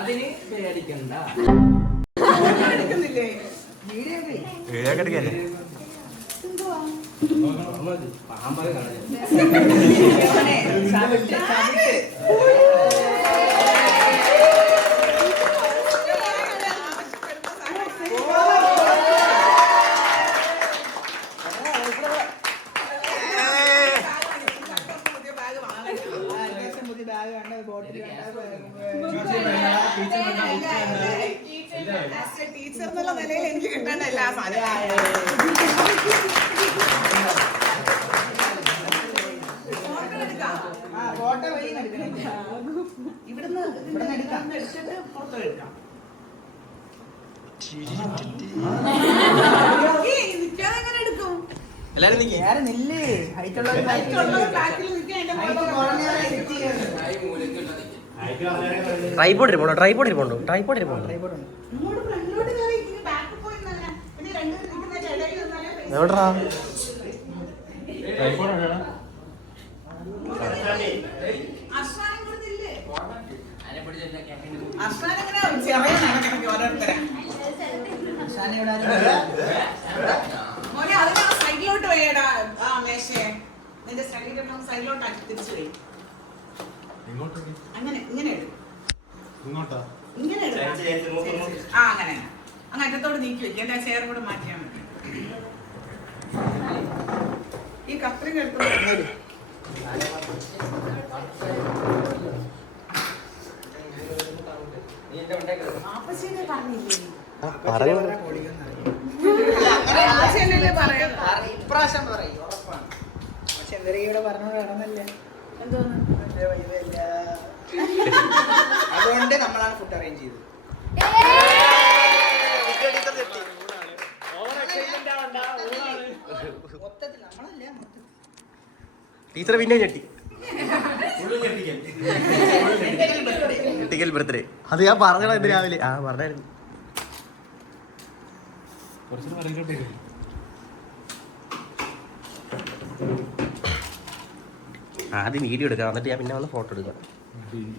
അതിന് പേടിക്കണ്ട. ടീച്ചർ എന്നുള്ള നിലയിൽ എനിക്ക് കിട്ടേണ്ട എല്ലാ സാധനവും ഫോട്ടോ വഴി എടുക്കണം. ഇവിടുന്ന് എടുക്കാം. എടുത്തിട്ട് പുറത്ത് എടുക്കാം. നിൽക്കാതെ എടുക്കും. എല്ലാരും വേറെ നെല്ല് ഹൈറ്റുള്ള ബാക്കിൽ നിൽക്കാൻ എന്റെ ട്രൈപോഡ് ഇരിപ്പുണ്ടോ? ഇങ്ങോട്ട് ഫ്രണ്ടിലോട്ട് കയറി ഇങ്ങനെ ബാക്കിൽ പോയി നിന്നല്ല. പിന്നെ രണ്ടുപേരും നിൽക്കുന്ന ഇടയിൽ നിന്നാലേ എവിടാ അർഷാനും കൊടുത്തില്ലേ? അർഷാൻ ഇങ്ങനെ ചെറിയ നടക്കണമെങ്കിൽ ഓരോരുത്തരാ. മോനെ അതിനാ സൈഡിലോട്ട് പോയടാ. ആ മേശേ നിന്റെ സൈഡിലോട്ട് ആക്കി തിരിച്ചു പോയി. അങ്ങനെ ഇങ്ങനെ ഇടും. ഇങ്ങനെ ഇടും. ആ അങ്ങനെ അങ്ങ് അറ്റത്തോട് നീക്കി വെക്കുക. എന്റെ ചെയർ കൂടെ മാറ്റിയാൽ മതി. ഈ കത്രിക എടുത്ത് ആപ്പച്ചീനെ പറഞ്ഞില്ലേ? ആപ്പച്ചീനല്ലേ പറയാ. ഇപ്രാവശ്യം പറയും ഉറപ്പാണ്. പക്ഷെ എന്തെങ്കിലും പറഞ്ഞോട് കിടന്നല്ലേ എന്തോന്ന്? അതുകൊണ്ട് നമ്മളാണ് ഫുഡ് അറേഞ്ച് ചെയ്തത്. മൊത്തത്തിൽ നമ്മളല്ലേ ടീച്ചർ പിന്നെ ഞെട്ടി ഞെട്ടിക്കൽ ബർത്ത്ഡേ. അത് ഞാൻ പറഞ്ഞത് ഇന്ന് രാവിലെ. ആ പറഞ്ഞായിരുന്നു. ആദ്യം വീഡിയോ എടുക്കാം, എന്നിട്ട് ഞാൻ പിന്നെ വന്ന് ഫോട്ടോ എടുക്കാം.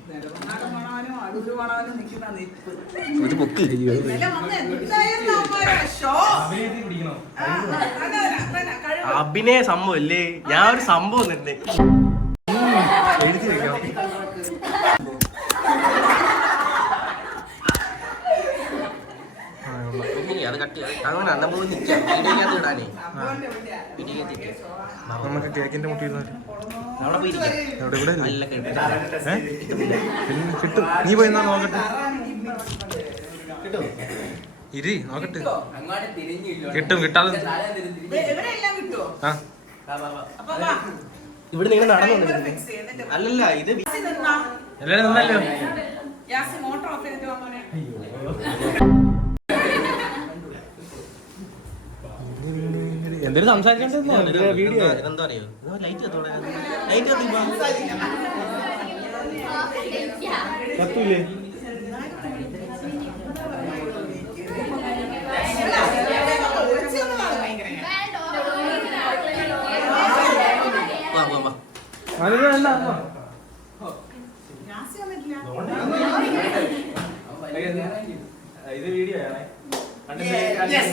നെടുമങ്ങാട് മണവാനും അടൂര് മണവാനും നിൽക്കുന്ന നിൽപ്പ്. ഇത് ബുക്ക് ഇന്നലെ വന്ന് എന്തായിരുന്നു അവന്മാരെ ഷോ? അഭിനയ സംഭവം അല്ലേ? ഞാൻ ഒരു സംഭവം തന്നെ എഴുതി വെക്കാം. അത് കട്ടി അങ്ങനെ നമ്മൾ നിൽക്കാം. വീഡിയോക്കകത്ത് ഇടാനേ നമുക്ക് കേക്കിന്റെ മുട്ടി അവിടെ പോയി ഇരിക്കാം. എവിടെ ഇവിടെ നല്ല കേട്ടു. പിന്നെ കിട്ടും. നീ പോയി എന്നാ നോക്കട്ടെ. കിട്ടും. ഇരി നോക്കട്ടെ. കിട്ടും കിട്ടാതെ ഇവരെല്ലാം കിട്ടുമോ? ആ അപ്പൊ വാ. ഇവിടെ നിങ്ങൾ നടന്നു ഇവിടെ വന്നിട്ടുണ്ട്. fix ചെയ്യ്. എന്നിട്ട് അല്ലല്ല ഇത് യാസി നിന്നാ. എല്ലാരും നന്നല്ലോ. യാസി മോട്ടർ ഓഫ് ചെയ്തിട്ട് വാ മോനെ. എന്തെങ്കിലും സംസാരിക്കണ്ടോ വീഡിയോ ഇതെന്താ അറിയോ? Light കത്തോടെ light കത്തിപ്പോ കത്തൂലേ? ഒളിച്ചൊന്നുമാണ് ഭയങ്കര. വാ വാ വാ. അതിന് വേണ്ട യാസി വന്നിട്ടില്ല. ഇത് വീഡിയോ ആണേ. Yes.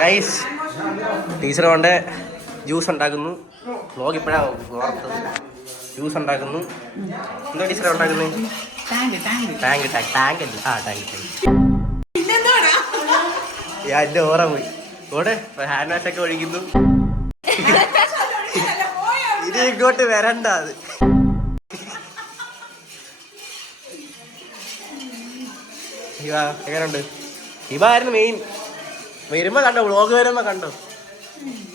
ഗൈസ്, ടീച്ചർ കൊണ്ട് ജ്യൂസ് ഉണ്ടാക്കുന്നു. വ്ലോഗ് ഇപ്പോഴാണ് ഓർത്തത്. ജ്യൂസ് ഉണ്ടാക്കുന്നു. എന്തോ ടീച്ചർ ഉണ്ടാക്കുന്നത്? ടാങ്ക് അല്ല. ആ ടാങ്ക്. പിന്നെന്താടാ? ഞാൻ എൻ്റെ ഓറ പോയി. ഓടെ ഹാൻഡ് വാഷ് ഒക്കെ ഒഴിക്കുന്നു. ഇത് ഇങ്ങോട്ട് വരണ്ട. അത് എങ്ങനെയുണ്ട്? ഇവായിരുന്നു മെയിൻ. വരുമ്പോ കണ്ടോ? വ്ളോഗ് വരുമ്പോ കണ്ടോ?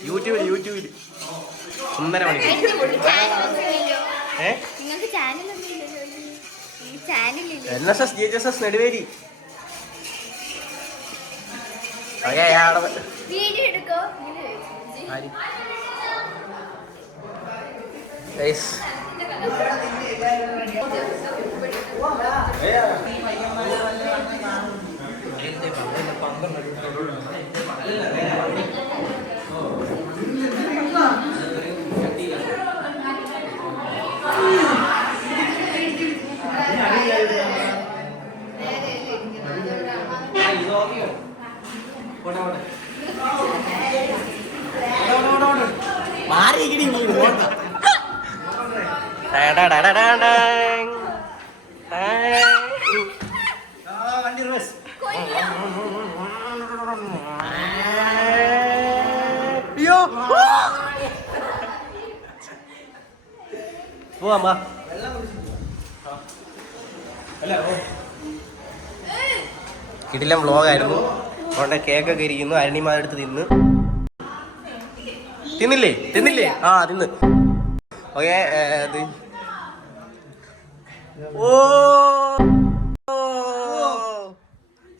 യൂട്യൂബിൽ ഒന്നര മണി. നിങ്ങൾക്ക് ചാനലൊന്നും ഇല്ലല്ലോ. ഈ ചാനലില്ല. NSS GHSS Neduveli. വീഡിയോ എടുക്കോ? പോവാ. കിടിലം വ്ളോഗായിരുന്നു. അതുകൊണ്ട് കേക്കൊക്കെ ഇരിക്കുന്നു. അരണിമാരെടുത്ത് തിന്നില്ലേ? ആ തിന്ന്. ഓക്കെ. ഓ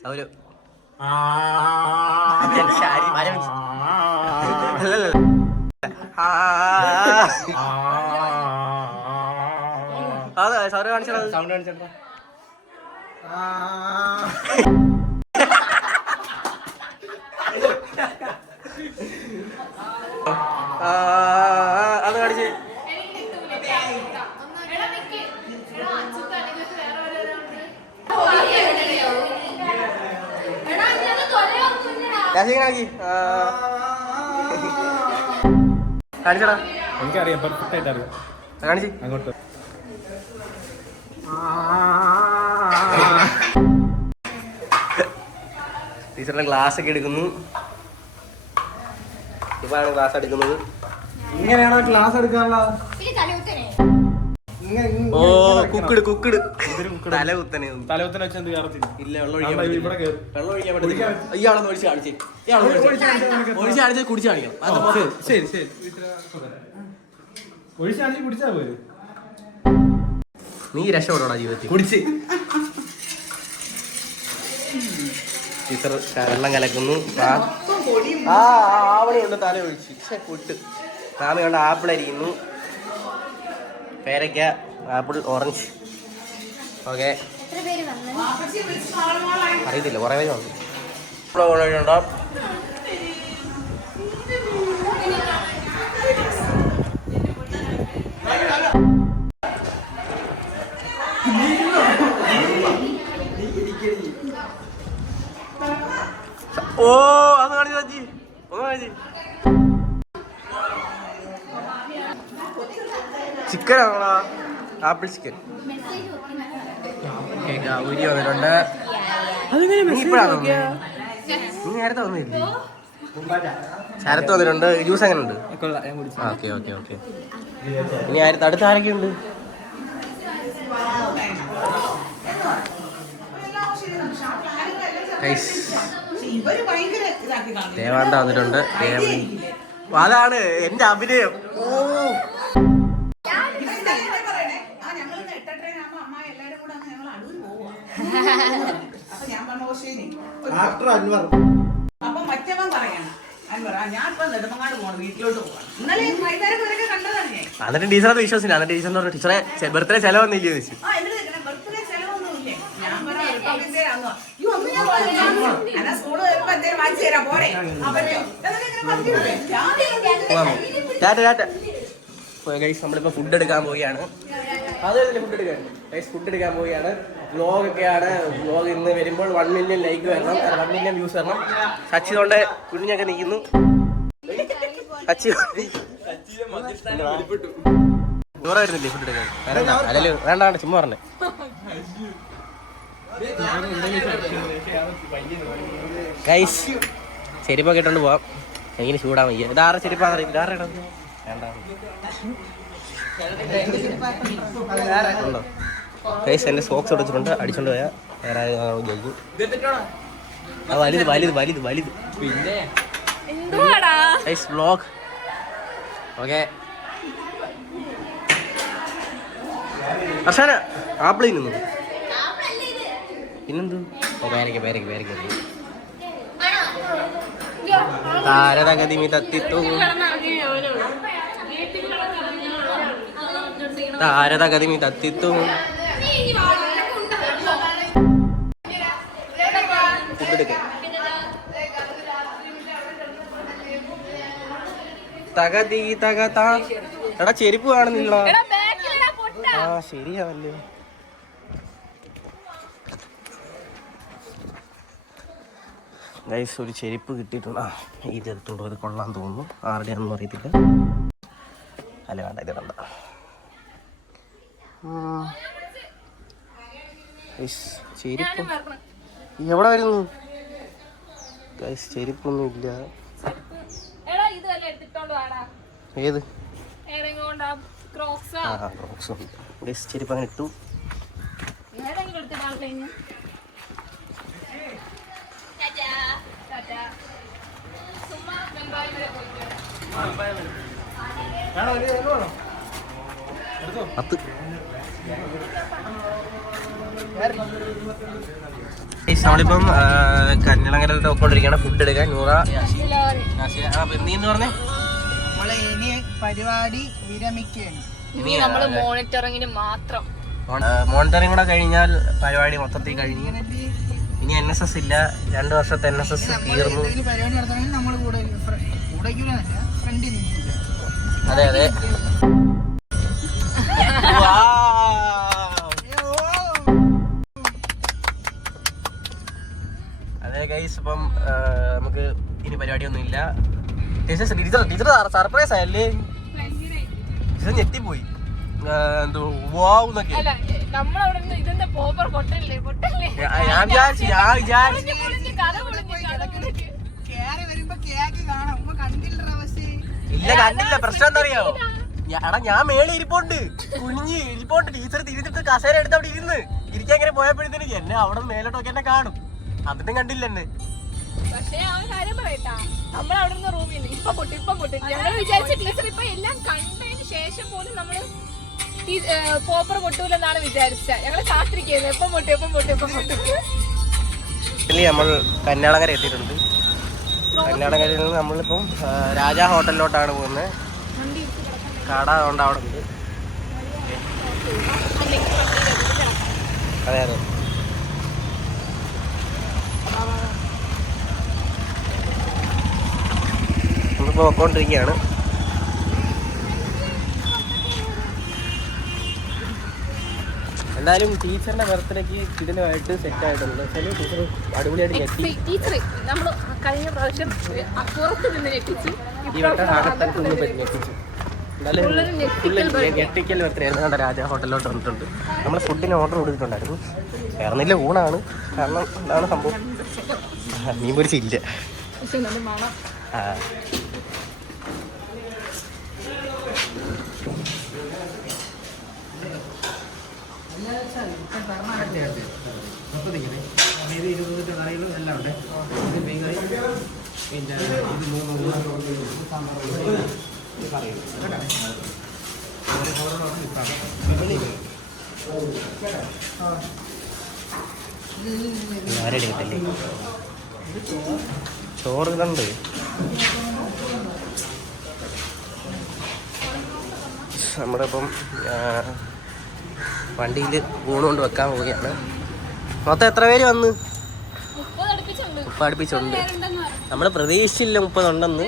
സൗരവ് അതെ സൗരവ് കാണിച്ചാ സൗണ്ട് കാണിച്ചാ. അത് കാണിച്ച് കാണിച്ചടാ. എനിക്കറിയാം, പെർഫെക്റ്റ് ആയിട്ട് അറിയാം. കാണിച്ച് അങ്ങോട്ട് ടീച്ചറിന്റെ ക്ലാസ് ഒക്കെ എടുക്കുന്നു. ഇപ്പാണ് ക്ലാസ് എടുക്കുന്നത്. ഇങ്ങനെയാണോ ക്ലാസ് എടുക്കാനുള്ള? ഓ കുക്കിട് കുക്കിട് തല കുത്തനെ തലവത്തിന് വെച്ച് എന്ത് കയറത്തില്ല. ഇല്ല. വെള്ളം ഒഴിക്കാൻ ഇവിടെ പറ്റില്ല. വെള്ളം ഒഴിക്കാൻ പറ്റില്ല. ഇയാളൊന്ന് ഒഴിച്ച് കാണിച്ചേ. ഒഴിച്ച് കാണിച്ച് കുടിച്ച് കാണിക്കണം. ശരി ശരി. ഒഴിച്ചാണെങ്കിൽ കുടിച്ചാ പോരെ. നീ രക്ഷപ്പെടോടാ ജീവിതത്തിൽ. കുടിച്ച് ടീച്ചർ വെള്ളം കലക്കുന്നു. ആവണയുണ്ട് തല ഒഴിച്ച്. പൊട്ട്. മാമി കൊണ്ട് ആപ്പിൾ അരിയുന്നു. പേരയ്ക്ക, ആപ്പിൾ, ഓറഞ്ച്. ഓക്കെ. അറിയത്തില്ല, കുറേ പേര് വന്നു. ഉണ്ടോ? ഓ അത് കാണിച്ചു ചാച്ചി. ഒന്ന് കാണിച്ചു. ചിക്കൻ ആണോ? Apple chicken. ഉരി വന്നിട്ടുണ്ട്. നീ നേരത്തെ വന്നില്ലേ? ശരത്ത് വന്നിട്ടുണ്ട്. ജ്യൂസ് എങ്ങനെ ഉണ്ട്? Okay okay okay. ഇനി അടുത്ത ആരൊക്കെ ഉണ്ട്? ദേവാന്ത വന്നിട്ടുണ്ട്. അതാണ് എന്റെ അഭിനയം. ഓ അപ്പൊ മറ്റവൻ പറയണം അൻവർ ഞാൻ ഇപ്പൊ നെടുമങ്ങാട് പോകണം, വീട്ടിലോട്ട് പോകണം. ഇന്നലെ വൈകുന്നേരം വരെയൊക്കെ കണ്ടതാണ് ഞാൻ. എന്നിട്ട് ടീച്ചറെ വിശ്വസിച്ചില്ല. എന്നിട്ട് ടീച്ചറിന്റെ പറഞ്ഞു ടീച്ചറെ ബർത്ത്ഡേ ചെലവൊന്നുമില്ല ചോദിച്ചു. ബർത്ത്ഡേ ചെലവൊന്നുമില്ലേ? ഞാൻ പറയാം സ്കൂള് വരുമ്പോ എന്തേലും വാങ്ങിച്ചു തരാം പോരെ. നമ്മളിപ്പോ ഫുഡ് എടുക്കാൻ പോവുകയാണ്. ഫുഡ് എടുക്കാൻ പോവുകയാണ്. വ്ലോഗ് ഒക്കെയാണ്. വ്ലോഗ് ഇന്ന് വരുമ്പോൾ 1 മില്യൺ ലൈക്ക് വരണം, 1 മില്യൺ വ്യൂസ് വരണം. സച്ചി കൊണ്ട് കുഞ്ഞൊക്കെ നിൽക്കുന്നു. സച്ചി ദൂരം വരുന്നില്ലേ ഫുഡ് എടുക്കാൻ? അല്ലല്ലോ വേണ്ട വേണ്ട ചുമ്മാ പറഞ്ഞേ. ഗൈസ് ചെരുപ്പൊക്കെ ഇട്ടോണ്ട് പോവാം. എങ്ങനെ ചൂടാൻ വയ്യ. ഇതാറ് ചെരുപ്പാന്ന് അറിയില്ല. ഇതാറ് ഇടം ഉണ്ടോ? ഗൈസ് എന്റെ സോക്സ് ഒടിച്ചിട്ടുണ്ട്. അടിച്ചോണ്ട് പോയാൽ വേറെ ജയിക്കും. വലുത് വലുത് വലുത് വലുത്. Guys vlog okay. അർഷാന ആപ്പിളിൽ നിന്നു പിന്നെന്തു? പേരയ്ക്ക പേരയ്ക്ക പേരയ്ക്ക. താരതഗതിമി തത്തിത്തു താരതഗതിമി തത്തിത്തു. തകതി തകത. എടാ ചെരുപ്പ് കാണുന്നില്ല. ആ ശരിയാവല്ലേ. ഗൈസ് ഒരു ചെരുപ്പ് കിട്ടിയിട്ടുണ്ട്. ഇത് എടുത്തുണ്ടോ? ഇത് കൊള്ളാൻ തോന്നുന്നു. ആരുടെയാണെന്ന് അറിയത്തില്ല. അല്ല വേണ്ട, ഇത് വേണ്ട. ചെരുപ്പ് എവിടെ വരുന്നു? ഗൈസ് ചെരുപ്പൊന്നും ഇല്ല. ഏത്? ആ ക്രോക്സ് ഉണ്ട്. ഗൈസ് ചെരുപ്പ് അങ്ങനെ ഇട്ടു. നമ്മളിപ്പം കഞ്ഞളങ്ങര പോയിക്കൊണ്ടിരിക്കുകയാണ് ഫുഡ് എടുക്കാൻ. നൂറ നീ എന്ന് പറഞ്ഞേ ഇനി പരിപാടി വിരമിക്കുകയാണ്. മോണിറ്ററിങ്ങിന് മാത്രം. മോണിറ്ററിങ് കൂടെ കഴിഞ്ഞാൽ പരിപാടി മൊത്തത്തിൽ കഴിഞ്ഞു. ഇനി NSS ഇല്ല. 2 വർഷത്തെ NSS തീർന്നു. പരിപാടി നടത്തണമെങ്കിൽ നമ്മൾ കൂടെ ഫ്രണ്ടിൽ നിൽക്കില്ല. അതെ അതെ. അതെ ഗൈസ് ഇപ്പം നമുക്ക് ഇനി പരിപാടിയൊന്നും ഇല്ല. Teacher surprise ആയല്ലേ? ടീച്ചർ ഞെട്ടിപ്പോയി. എന്തോ വാവുന്നൊക്കെ. അല്ല നമ്മളവിടെ നിന്ന് ഇതെന്താ പോപ്പർ പൊട്ടല്ലേ ഞാൻ വിചാരിച്ചു കഥ പൊളിഞ്ഞു കേറി വരുമ്പോ കേക്ക് കാണാം. ഉമ്മ കണ്ടില്ല അവസ്ഥ. ഇല്ല കണ്ടില്ല. പ്രശ്നം എന്താ അറിയാവോ? ഞാൻ മേളിൽ ഇരിപ്പുണ്ട്, കുഞ്ഞി ഇരിപ്പുണ്ട്. ടീച്ചർ തിരിച്ചിട്ട് കസേര എടുത്ത് അവിടെ ഇരുന്ന് ഇരിക്കാൻ ഇങ്ങനെ പോയപ്പോഴത്തേക്ക് എന്നെ അവിടെ മേലോട്ടൊക്കെ എന്നെ കാണും. എന്നിട്ടും കണ്ടില്ല എന്നെ. പക്ഷേ ആ കാര്യം പറയട്ടാ, നമ്മൾ അവിടെ നിന്ന് റൂമിൽ നിന്ന് ഇപ്പൊ പൊട്ടി ഞങ്ങൾ വിചാരിച്ച ടീച്ചർ ഇപ്പൊ എല്ലാം കണ്ടതിന് ശേഷം പോലും നമ്മള് പോപ്പർ പൊട്ടൂലെന്നാണ് വിചാരിച്ച. ഞങ്ങള് കാത്തിരിക്കുന്നത് എപ്പം പൊട്ടി. നമ്മൾ കന്യാളങ്ങര എത്തിയിട്ടുണ്ട്. കന്യാളങ്ങരയിൽ നിന്ന് നമ്മളിപ്പം രാജാ ഹോട്ടലിലോട്ടാണ് പോകുന്നത്. കട കൊണ്ട് അവിടെ ഉണ്ട്. അതെ അതെ. നമ്മളിപ്പോൾ പോയിക്കൊണ്ടിരിക്കുകയാണ്. എന്തായാലും ടീച്ചറിന്റെ ബർത്ത്ഡേക്ക് ഇതിനുമായിട്ട് സെറ്റ് ആയിട്ടുണ്ട്. ടീച്ചർ അടിപൊളിയായിട്ട് ഞെട്ടി. ടീച്ചർ നമ്മൾ കഴിഞ്ഞ പ്രാവശ്യം പുറത്ത് നിന്ന് ഞെട്ടിച്ചു, ഈ വട്ടം അകത്തൊക്കെ ഞെട്ടിച്ചു. ഞെട്ടിക്കൽ ബർത്ത്ഡേ ആയിരുന്നു. രാജാ ഹോട്ടലിലോട്ട് വന്നിട്ടുണ്ട്. നമ്മൾ ഫുഡിന് ഓർഡർ കൊടുത്തിട്ടുണ്ടായിരുന്നു. വേറൊന്നില്ല, ഊണാണ്. കാരണം എന്താണ് സംഭവം, മീൻ പൊരിച്ചില്ല. ആ ആരുടെ കിട്ടല്ലേ ചോറ് കണ്ട്. നമ്മുടെ ഇപ്പം വണ്ടിയിൽ ഊണ് കൊണ്ട് വെക്കാൻ പോവുകയാണ്. മൊത്തം എത്ര പേര് വന്ന്? 30 അടുപ്പിച്ചുണ്ട്. നമ്മൾ പ്രതീക്ഷിച്ചില്ല 30 ഉണ്ടെന്ന്.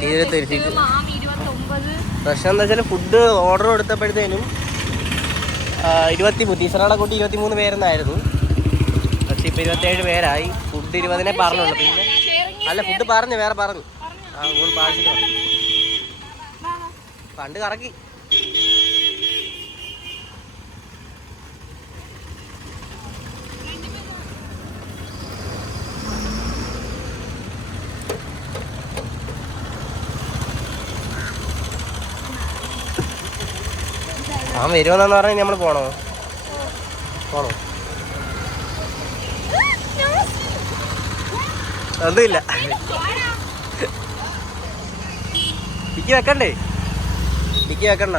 27. പ്രശ്നം എന്താ വെച്ചാൽ ഫുഡ് ഓർഡർ കൊടുത്തപ്പോഴത്തേനും 23 ടീച്ചറുടെ കൂട്ടി 23 പേരെന്നായിരുന്നു. പക്ഷെ ഇപ്പം 27 പേരായി. ഫുഡ് 20 പറഞ്ഞുള്ളൂ. പിന്നെ അല്ല ഫുഡ് പറഞ്ഞു, വേറെ പറഞ്ഞു. ആ ഊണ് പാഴ്സൽ പറഞ്ഞു. പണ്ട് കറക്കി. ആ വരുമെന്നു പറഞ്ഞാൽ നമ്മൾ പോണോ? ഒന്നുമില്ല. ടിക്കി വെക്കണ്ടേ? ടിക്കി വെക്കണ്ട.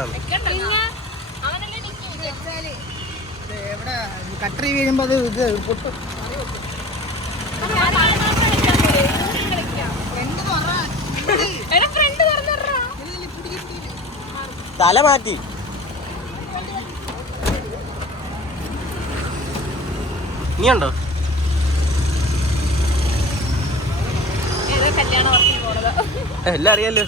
എവിടെ കട്ടറി വീഴുമ്പോ അത് ഇത് പൊട്ടും. തല മാറ്റി. നീയുണ്ടോ? എല്ലാം അറിയാലോ.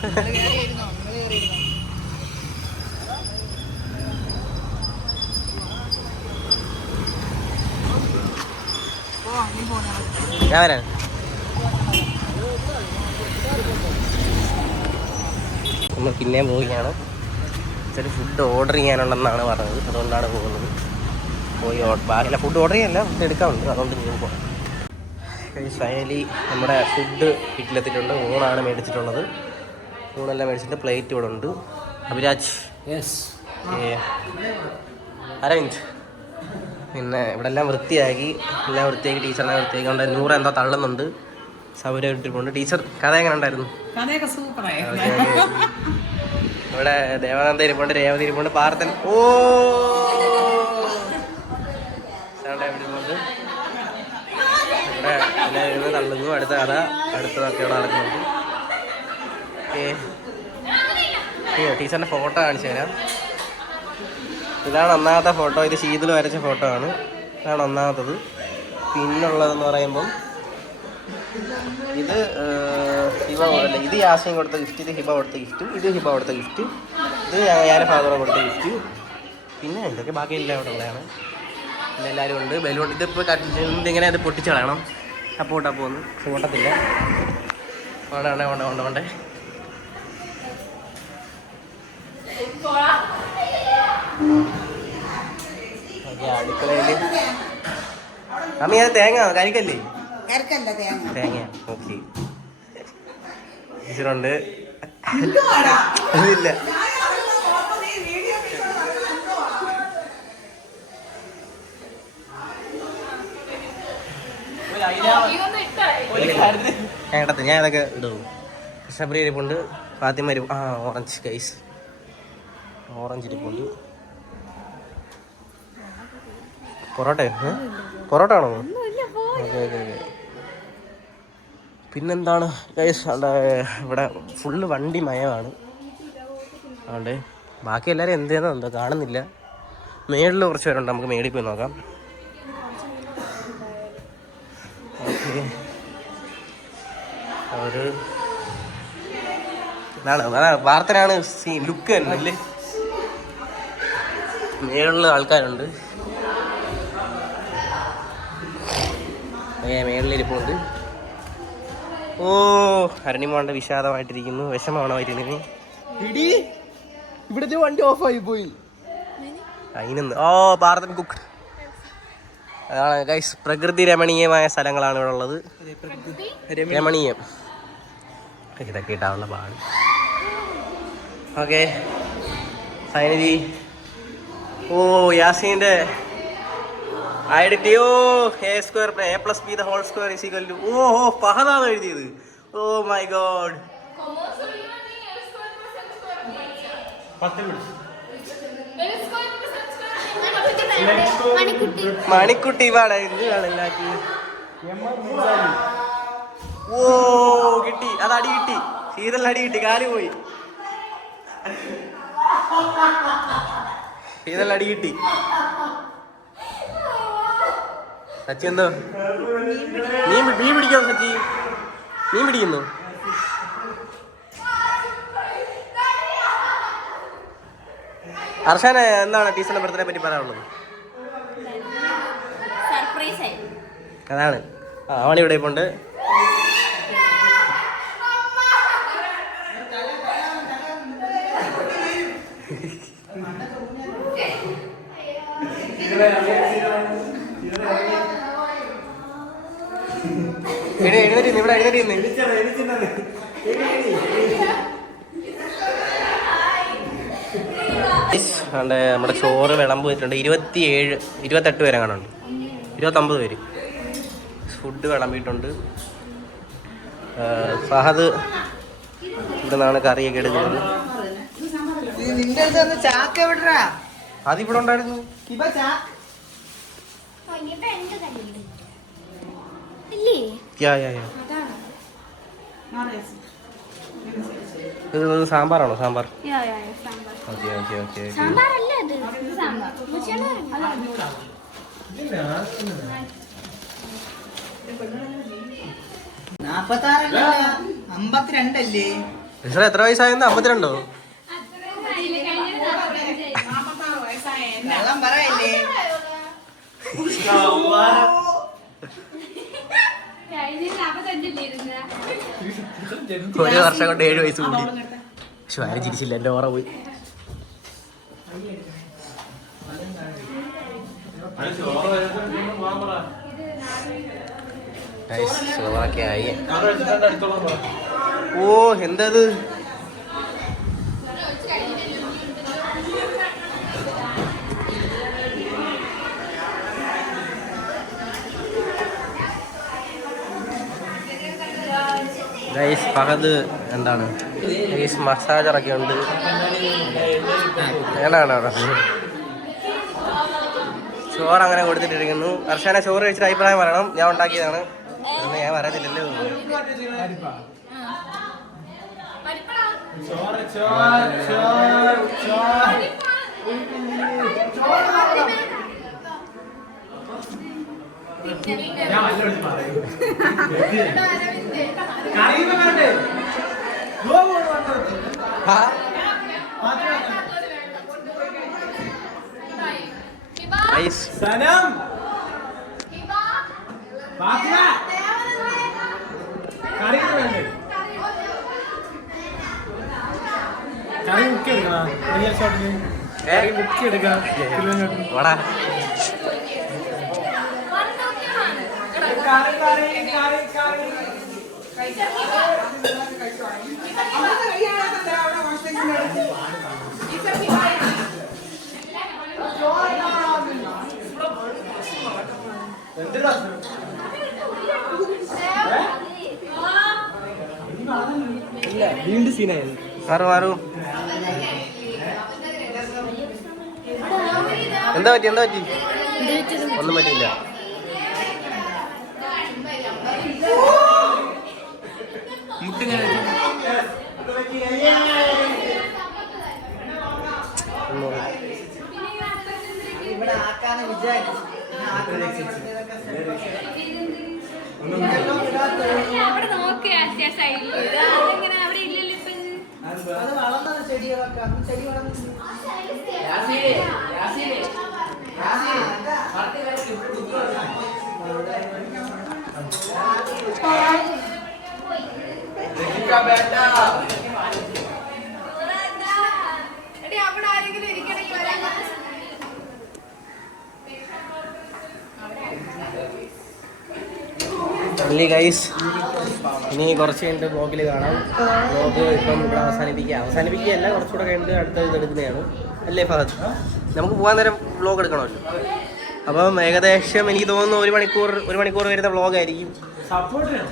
ഞാൻ വരാൻ. നമ്മൾ പിന്നെയും പോവുകയാണ്. ചില ഫുഡ് ഓർഡർ ചെയ്യാനുണ്ടെന്നാണ് പറഞ്ഞത്. അതുകൊണ്ടാണ് പോകുന്നത്. പോയി ബാക്കിയുള്ള ഫുഡ് ഓർഡർ ചെയ്യാനല്ല, ഫുഡ് എടുക്കാറുണ്ട്. അതുകൊണ്ട് ഞാൻ പോകാം. ഫൈനലി നമ്മുടെ ഫുഡ് വീട്ടിലെത്തിയിട്ടുണ്ട്. ഊണാണ് മേടിച്ചിട്ടുള്ളത്. ഊണെല്ലാം മേടിച്ചിട്ട് പ്ലേറ്റ് ഇവിടെ ഉണ്ട്. അഭിരാജ്, അരവിന്ദ്. പിന്നെ ഇവിടെ എല്ലാം വൃത്തിയാക്കി ടീച്ചറിനെ വൃത്തിയാക്കി കൊണ്ട് 100 എന്തോ തള്ളുന്നുണ്ട്. സൗകര്യം ഇട്ടിട്ടുണ്ട്. ടീച്ചർ കഥ എങ്ങനെ ഉണ്ടായിരുന്നു? കഥയൊക്കെ സൂപ്പറായിരുന്നു. ഇവിടെ ദേവാനന്ദ ഇരിപ്പുണ്ട്, രേവതി ഇരിപ്പുണ്ട്, പാർത്ഥൻ. ഓ ഇരിപ്പുണ്ട്. ഇവിടെ എല്ലാവരും തള്ളുന്നു. അടുത്ത കഥ അടുത്തതൊക്കെ ഇവിടെ നടക്കുന്നുണ്ട്. ടീച്ചറിൻ്റെ ഫോട്ടോ കാണിച്ചു തരാം. ഇതാണ് ഒന്നാമത്തെ ഫോട്ടോ. ഇത് ശീതൽ വരച്ച ഫോട്ടോ ആണ്. ഇതാണ് ഒന്നാമത്തത്. പിന്നുള്ളതെന്ന് പറയുമ്പം ഇത് ഹിബ കൊടുല്ല, ഇത് യാസ്യം കൊടുത്ത ഗിഫ്റ്റ്, ഇത് ഹിബ കൊടുത്ത ഗിഫ്റ്റ്, ഇത് ഹിബ കൊടുത്ത ഗിഫ്റ്റ്, ഇത് ഞാൻ ഫാദറും കൊടുത്ത ഗിഫ്റ്റ്. പിന്നെ എന്തൊക്കെ ബാക്കിയെല്ലാം ഇവിടെ ഉള്ളതാണ്. പിന്നെ എല്ലാവരും ഉണ്ട്. ബലൂൺ ഇതിപ്പോൾ ഇതിങ്ങനെ അത് പൊട്ടിച്ച് കളയണം. അപ്പോൾ ഒന്ന് പൊട്ടത്തില്ല. കൊണ്ടേ അടുക്കളയില് അമ്മ അത് തേങ്ങ കരിക്കല്ലേ? ഇറക്കല്ല തേങ്ങ. തേങ്ങ. ഓക്കെ. ടീച്ചറുണ്ട്. എന്തുവാടാ? ഇല്ല. ഞാൻ അവിടെ നോക്കുമ്പോ നീ വീഡിയോ ഇതൊന്നും ഇട്ടായി. കേട്ടത് ഞാൻ ഇതൊക്കെ ഇടും. കൃഷ്ണപ്രിയ ഇരിപ്പുണ്ട്. ഫാത്തിമ ഇരിപ്പുണ്ട്. ഓറഞ്ച് ഗൈസ്, ഓറഞ്ച് ഇരിപ്പുണ്ട്. പൊറോട്ട പൊറോട്ട ആണോ? Okay okay okay. പിന്നെന്താണ് ഗൈസ്, ഇവിടെ ഫുള്ള് വണ്ടി മയമാണ്. അതുകൊണ്ട് ബാക്കി എല്ലാവരും എന്ത് ചെയ്യുന്നോ എന്തോ കാണുന്നില്ല. മേളിൽ കുറച്ച് പേരുണ്ട്, നമുക്ക് മേളിൽ പോയി നോക്കാം. ഓക്കെ, ഒരു അതാണ് വാർത്തനാണ് സീൻ ലുക്ക് തന്നെ അല്ലേ. മേളിൽ ആൾക്കാരുണ്ട്. മേളിലിരിപ്പുണ്ട്. ഓ, അരണിമോണ്ട വിഷാദമായിട്ടിരിക്കുന്നു, വിഷമമാണമായിട്ടിരിക്കുന്നു. ഇടി ഇവിടുത്തെ വണ്ടി ഓഫായി പോയി. അതിനൊന്ന് ഭാരതൻ കുക്ക്. അതാണ് ഗൈസ്, പ്രകൃതി രമണീയമായ സ്ഥലങ്ങളാണ് ഇവിടെ ഉള്ളത്. രമണീയം ഇതൊക്കെ ഇട്ടാവുള്ള പാട്. Okay finally. ഓ, യാസീൻ്റെ ഐഡന്റിറ്റി. ഓ, a square a plus b the whole square is equal to. ഓ ഫഹദാണ് എഴുതിയത്. Oh my god. മണിക്കുട്ടി പാടാ എന്ത് കാണാക്കി. ഓ കിട്ടി, അത് അടി കിട്ടി. ശീതളിന് അടി കിട്ടി, കാല് പോയി. ശീതളിന് അടി കിട്ടി. സച്ചി എന്തോ മീൻ പിടിക്കാമോ? സച്ചി മീൻ പിടിക്കുന്നു. അർഷാന എന്താണ് ടീച്ചറിന്റെ ബർത്ത്ഡേ പറ്റി പറയാനുള്ളത്? അതാണ് അവൻ ഇവിടെ ഇപ്പൊ ഉണ്ട്. എഴുന്നേറ്റ് ഇവിടെ എഴുന്നേറ്റ് നമ്മുടെ ചോറ് വിളമ്പ് വെച്ചിട്ടുണ്ട്. 28 പേരെ കാണുന്നുണ്ട്. 29 പേര് ഫുഡ് വിളമ്പിയിട്ടുണ്ട്. ഫഹദ് ഇവിടെ നിന്നാണ് കറിയൊക്കെ എടുക്കുന്നത്. നിന്റെ അടുത്ത് ചാക്ക് എവിടാ? അതിവിടെ ഉണ്ടായിരുന്നു. ഇത് സാമ്പാറാണോ? സാമ്പാർ. Okay okay okay. അല്ലേ? എത്ര വയസ്സായെന്ന്? 52? വെള്ളം പറയല്ലേ? ഒരു വർഷം കൊണ്ട് 7 വയസ്സ് കൂടി. പക്ഷെ ആരും ചിരിച്ചില്ല, എൻ്റെ ഓറ പോയി. ആയി. ഓ എന്തത്? ഗൈസ് ഫഹദ് എന്താണ് ഗൈസ് മസാജറൊക്കെ ഉണ്ട്. ചോറ് അങ്ങനെ കൊടുത്തിട്ടിരിക്കുന്നു. അർഷാന ചോറ് കഴിച്ചിട്ട് അഭിപ്രായം പറയണം. ഞാൻ ഉണ്ടാക്കിയതാണ്, ഞാൻ പറയത്തില്ലല്ലോ. വാടാ. അമ്മക്ക് കയ്യാണെന്താ അവിടെ വാഷ്ബേസിന്റെ അടുത്ത്? ടീച്ചർക്ക് വീണ്ടും സീനായിരുന്നു. മാറു എന്താ പറ്റി ഒന്നും പറ്റിയില്ല. ഇവിടെ ആക്കാന്ന് വിചാരിച്ചു. അവിടെ നോക്കിയാ സൈഡിൽ അതെങ്ങനെ അവിടെ ഇല്ലല്ലോ ഇപ്പൊ ഇത്. അത് വളർന്നത് ചെടികളൊക്കെ അന്ന് ചെടി വളർന്നു. എടി അവിടെ ആരെങ്കിലും ഇരിക്കണമെങ്കിൽ വരാൻ അല്ലേ ഗൈസ്, ഇനി കുറച്ച് കഴിഞ്ഞിട്ട് വ്ളോഗിൽ കാണാം. വ്ളോഗ് ഇപ്പം ഇവിടെ അവസാനിപ്പിക്കുകയല്ല, കുറച്ചുകൂടെ കഴിഞ്ഞിട്ട് അടുത്തത് എടുക്കുന്നതാണ്. അല്ലേ ഫഹദ്? നമുക്ക് പോകാൻ നേരം വ്ളോഗ് എടുക്കണമല്ലോ. അപ്പം ഏകദേശം എനിക്ക് തോന്നുന്നു ഒരു മണിക്കൂർ വരുന്ന വ്ളോഗായിരിക്കും. സപ്പോർട്ട് ചെയ്യണം.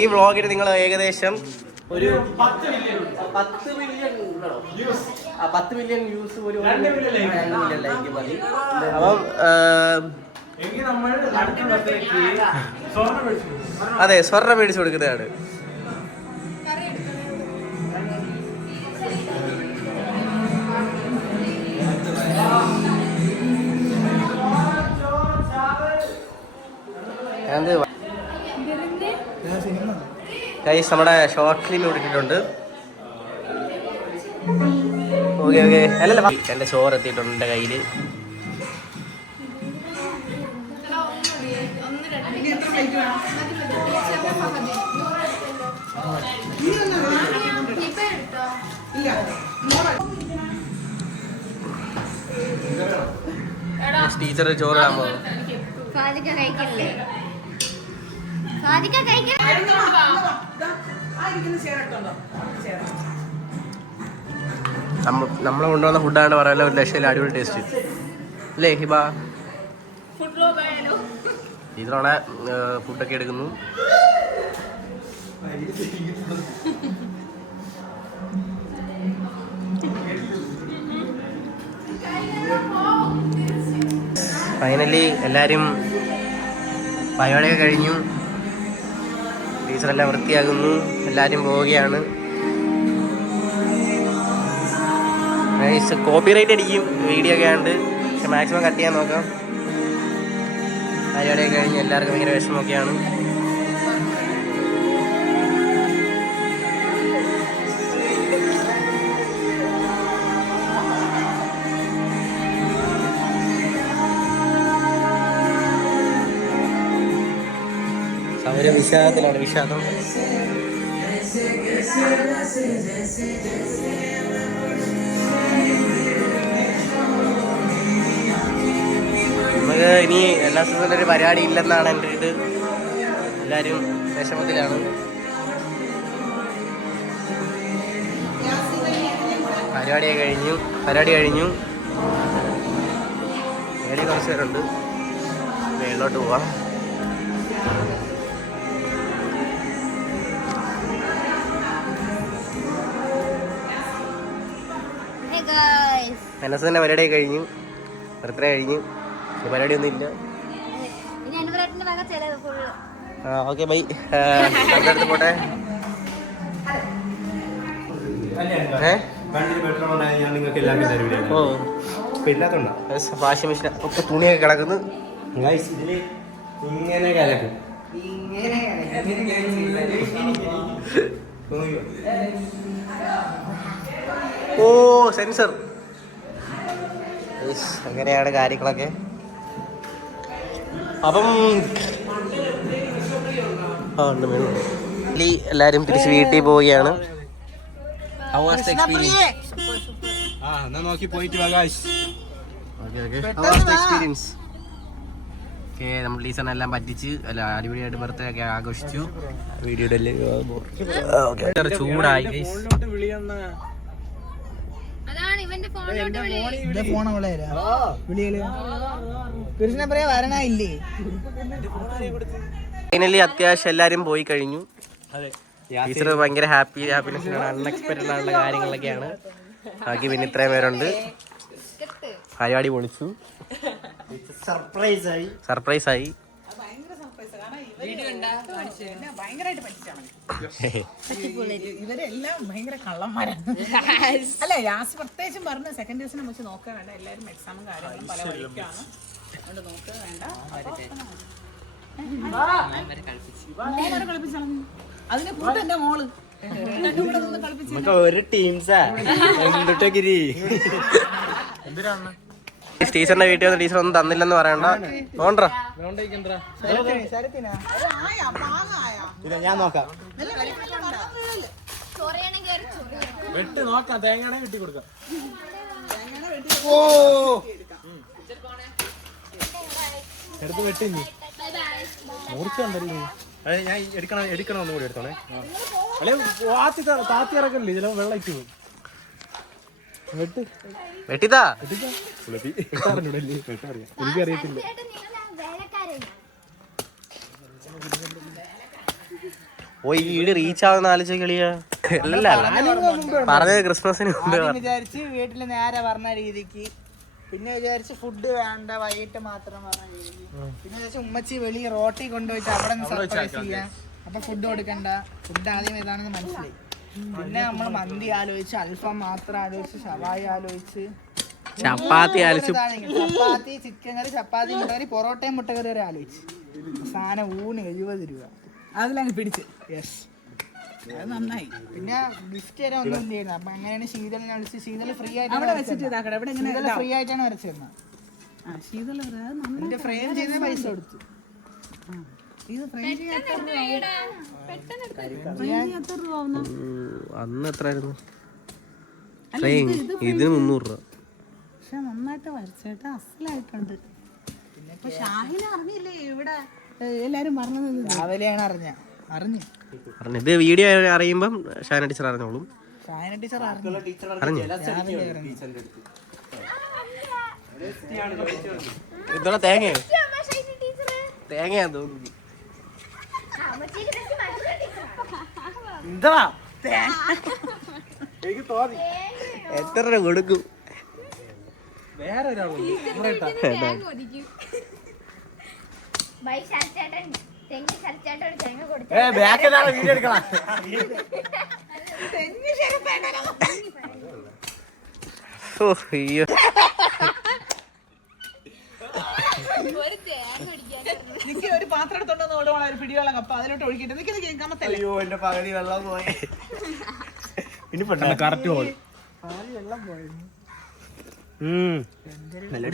ഈ വ്ളോഗിൽ നിങ്ങൾ ഏകദേശം ഒരു 10 മില്യൺ വ്യൂസ് ഒരു 2 മില്യൺ ലൈക്ക് മതി. അപ്പം അതെ, സ്വർണ്ണ മേടിച്ചു കൊടുക്കുന്നതാണ്. ഗൈസ്, നമ്മുടെ ഷോർട്ട് ഫിലിം ഇട്ടിട്ടുണ്ട്. ഓക്കെ അല്ലല്ല, എൻ്റെ ചോറ് എത്തിയിട്ടുണ്ട് എൻ്റെ കയ്യിൽ. ടീച്ചർ ചോറിടാൻ പോകും. ഫാദിക്ക കഴിക്കില്ലേ? ഫാദിക്ക കഴിക്കാൻ നമ്മളെ കൊണ്ടുവന്ന ഫുഡാണ് പറയാനുള്ള ഒരു ലക്ഷ്യമില്ല. അടിപൊളി ടേസ്റ്റ് അല്ലേ ഹിബ? ഇതിലാണ് ഫുഡൊക്കെ എടുക്കുന്നു. ഫൈനലി എല്ലാവരും പരിപാടിയൊക്കെ കഴിഞ്ഞു. ടീച്ചറെല്ലാം വൃത്തിയാകുന്നു. എല്ലാവരും പോവുകയാണ്. കോപ്പിറൈറ്റ് അടിക്കും വീഡിയോ ഒക്കെ ആണ്ട്, പക്ഷെ മാക്സിമം കട്ട് ചെയ്യാൻ നോക്കാം. പരിപാടിയൊക്കെ കഴിഞ്ഞ് എല്ലാവർക്കും ഭയങ്കര വിഷമമൊക്കെയാണ്. ഒരു വിഷാദത്തിലാണ്. വിഷാദം. നമുക്ക് ഇനി എല്ലാ ദിവസവും ഒരു പരിപാടി ഇല്ലെന്നാണ് എൻ്റെ ഇത്. എല്ലാവരും വിഷമത്തിലാണ്. പരിപാടി കഴിഞ്ഞു. മേളിൽ കുറച്ച് പേരുണ്ട്. മേളിലോട്ട് പോവാം. മനസ്സിൻ്റെ പരിപാടിയൊക്കെ കഴിഞ്ഞു. ബർത്ത്ഡേ കഴിഞ്ഞു. പരിപാടിയൊന്നും ഇല്ല. Okay bye. അടുത്ത് പോട്ടെ. ഓ വാഷിംഗ് മെഷീൻ ഒക്കെ തുണിയൊക്കെ കിടക്കുന്നു. ഇങ്ങനെ കലക്കും. ഓ സെൻസർ. അങ്ങനെയാണ് കാര്യങ്ങളൊക്കെ. അപ്പം എല്ലാവരും തിരിച്ച് വീട്ടിൽ പോവുകയാണ്. How was the experience? എന്നാ നോക്കി പോയിട്ട് വകാശ്. How was the experience? Okay, നമ്മൾ ടീച്ചറിനെല്ലാം പറ്റിച്ച് അല്ല അടിപൊളിയായിട്ട് ബർത്ത്ഡേ ഒക്കെ ആഘോഷിച്ചു. വീഡിയോ ചൂടായി. അതാണ് ഇവന്റെ ഫോണിലോട്ട് വിളി. ഫോൺ വിളികള് കൃഷ്ണപ്രിയ വരണയില്ലേ? ഫൈനലി അത്യാവശ്യം എല്ലാരും പോയി കഴിഞ്ഞു. ടീച്ചർ ഭയങ്കര ഹാപ്പിനെസ്സിലാണ്, അൺഎക്സ്പെക്ടഡ് ആയിട്ടുള്ള കാര്യങ്ങളൊക്കെയാണ്. ബാക്കി പിന്നെ ഇത്രയും പേരുണ്ട്. പരിപാടി പൊളിച്ചു, സർപ്രൈസ് ആയി. ഭയങ്കര സർപ്രൈസ്. കാരണം ഇവര് ഭയങ്കരമായിട്ട് പഠിച്ചാണ്. ഇവരെല്ലാം ഭയങ്കര കള്ളന്മാരാണ്. അല്ല യാസ് പ്രത്യേകിച്ചും പറഞ്ഞ സെക്കൻഡ് ഇയേഴ്സിനെ വെച്ച് നോക്കുക വേണ്ട, എല്ലാവരും എക്സാമും കാര്യങ്ങളും പല വഴിക്കാണ്. അതുകൊണ്ട് നോക്കുക വേണ്ട. കളിപ്പിച്ചാണ് അതിനെ കൂട്ട് എന്റെ മോള് രണ്ടും കൂടെ നിന്ന് കളിപ്പിച്ചു. ഒരു ടീംസാ എന്തിട്ടൊക്കെ ടീച്ചറിന്റെ വീട്ടിൽ വന്ന് ടീച്ചർ ഒന്നും തന്നില്ലെന്ന് പറയണ്ട. ഓണ്ടോ ഞാൻ നോക്കാം. വെട്ട് നോക്കാം, തേങ്ങയാണെ വെട്ടി കൊടുക്കാം. എടുത്ത് വെട്ടി മൂർച്ചയുണ്ടല്ലേ? ഞാൻ എടുക്കണം ഒന്നും കൂടി എടുത്തോളേ. താത്തി ഇറക്കല്ലേ, ചില വെള്ളം ഇട്ടു പോകും. വെട്ട് വെട്ടിതാ. എനിക്കറിയത്തില്ല. ഓ ഈ വീട് റീച്ച് ആവുന്ന ആലോചിച്ച കളിയാ. അല്ലല്ല പറഞ്ഞത് ക്രിസ്മസിന് മുമ്പേ വിചാരിച്ച് വീട്ടില് നേരെ പറഞ്ഞ രീതിക്ക്, പിന്നെ വിചാരിച്ച് ഫുഡ് വേണ്ട വൈകിട്ട് മാത്രം പറഞ്ഞ രീതിക്ക്, പിന്നെ വിചാരിച്ച് ഉമ്മച്ചി വെളി റോട്ടി കൊണ്ടുപോയിട്ട് അവിടെ നിന്ന് സർപ്രൈസ് ചെയ്യാം. അപ്പൊ ഫുഡ് കൊടുക്കണ്ട, ഫുഡ് ആദ്യം ഏതാണെന്ന് മനസ്സിലായി. പിന്നെ നമ്മൾ മന്തി ആലോചിച്ച്, അൽഫാം മാത്രം ആലോചിച്ച്, ഷവായി ആലോചിച്ച്, ചപ്പാത്തി ആലോചിച്ച്, ചപ്പാത്തി ചിക്കൻ കറി, ചപ്പാത്തി മുട്ടക്കറി, പൊറോട്ടയും മുട്ടക്കറി വരെ ആലോചിച്ച്. സാധനം ഊണ് 70 രൂപ. അതിലങ്ങ് പിടിച്ച്. യെസ്, അത് നന്നായി. പിന്നെ ഗിഫ്റ്റ് തരാൻ ഒന്നും ഇല്ലായിരുന്നു. അപ്പൊ അങ്ങനെയാണ് ശീതളിനെ വിളിച്ച്. ശീതൾ ഫ്രീ ആയിട്ട് അവിടെ വെച്ചിട്ട് ഇതാക്കട്ടെ. ഇവിടെ ഇങ്ങനെ ഫ്രീ ആയിട്ടാണ് വരച്ചിരുന്നത്. ശീതള എന്റെ ഫ്രെയിം ചെയ്യുന്ന പൈസ കൊടുത്തു. ഇത് ഫ്രെയിം ചെയ്യാൻ എത്ര രൂപ ആവുന്നു? അന്ന് എത്രയായിരുന്നു? ഇതിന് 300 രൂപ. പക്ഷെ നന്നായിട്ട് വരച്ചേട്ടാ, അസലായിട്ടുണ്ട്. പിന്നെ ഇപ്പൊ ഷാഹിന അറിഞ്ഞില്ലേ ഇവിടെ എല്ലാരും പറഞ്ഞത്? രാവിലെയാണ് അറിഞ്ഞു. ഇത് വീഡിയോ അറിയുമ്പം ഷാന ടീച്ചർ അറിഞ്ഞോളും. ഷാന ടീച്ചർ അറിഞ്ഞു. ഇതോടെ തേങ്ങയോ? തേങ്ങയാ തോന്നുന്നു. എത്ര രൂപ കൊടുക്കും? വേറെ വീഡിയോ എടുക്കണം. അയ്യോ നിക്ക് ഒരു പാത്രം എടുത്തോണ്ടെന്ന് ഓടുവാണ് ഒരു പിടിവെള്ളം കപ്പ അതിലോട്ട് ഒഴിക്കിട്ട് നിക്ക് കമ്മത്തല്ലേ. അയ്യോ എന്റെ പകുതി വെള്ളം പോയി. ഇനി കറക്റ്റ് പോയി. വെള്ളം പോയിരുന്നു. നല്ല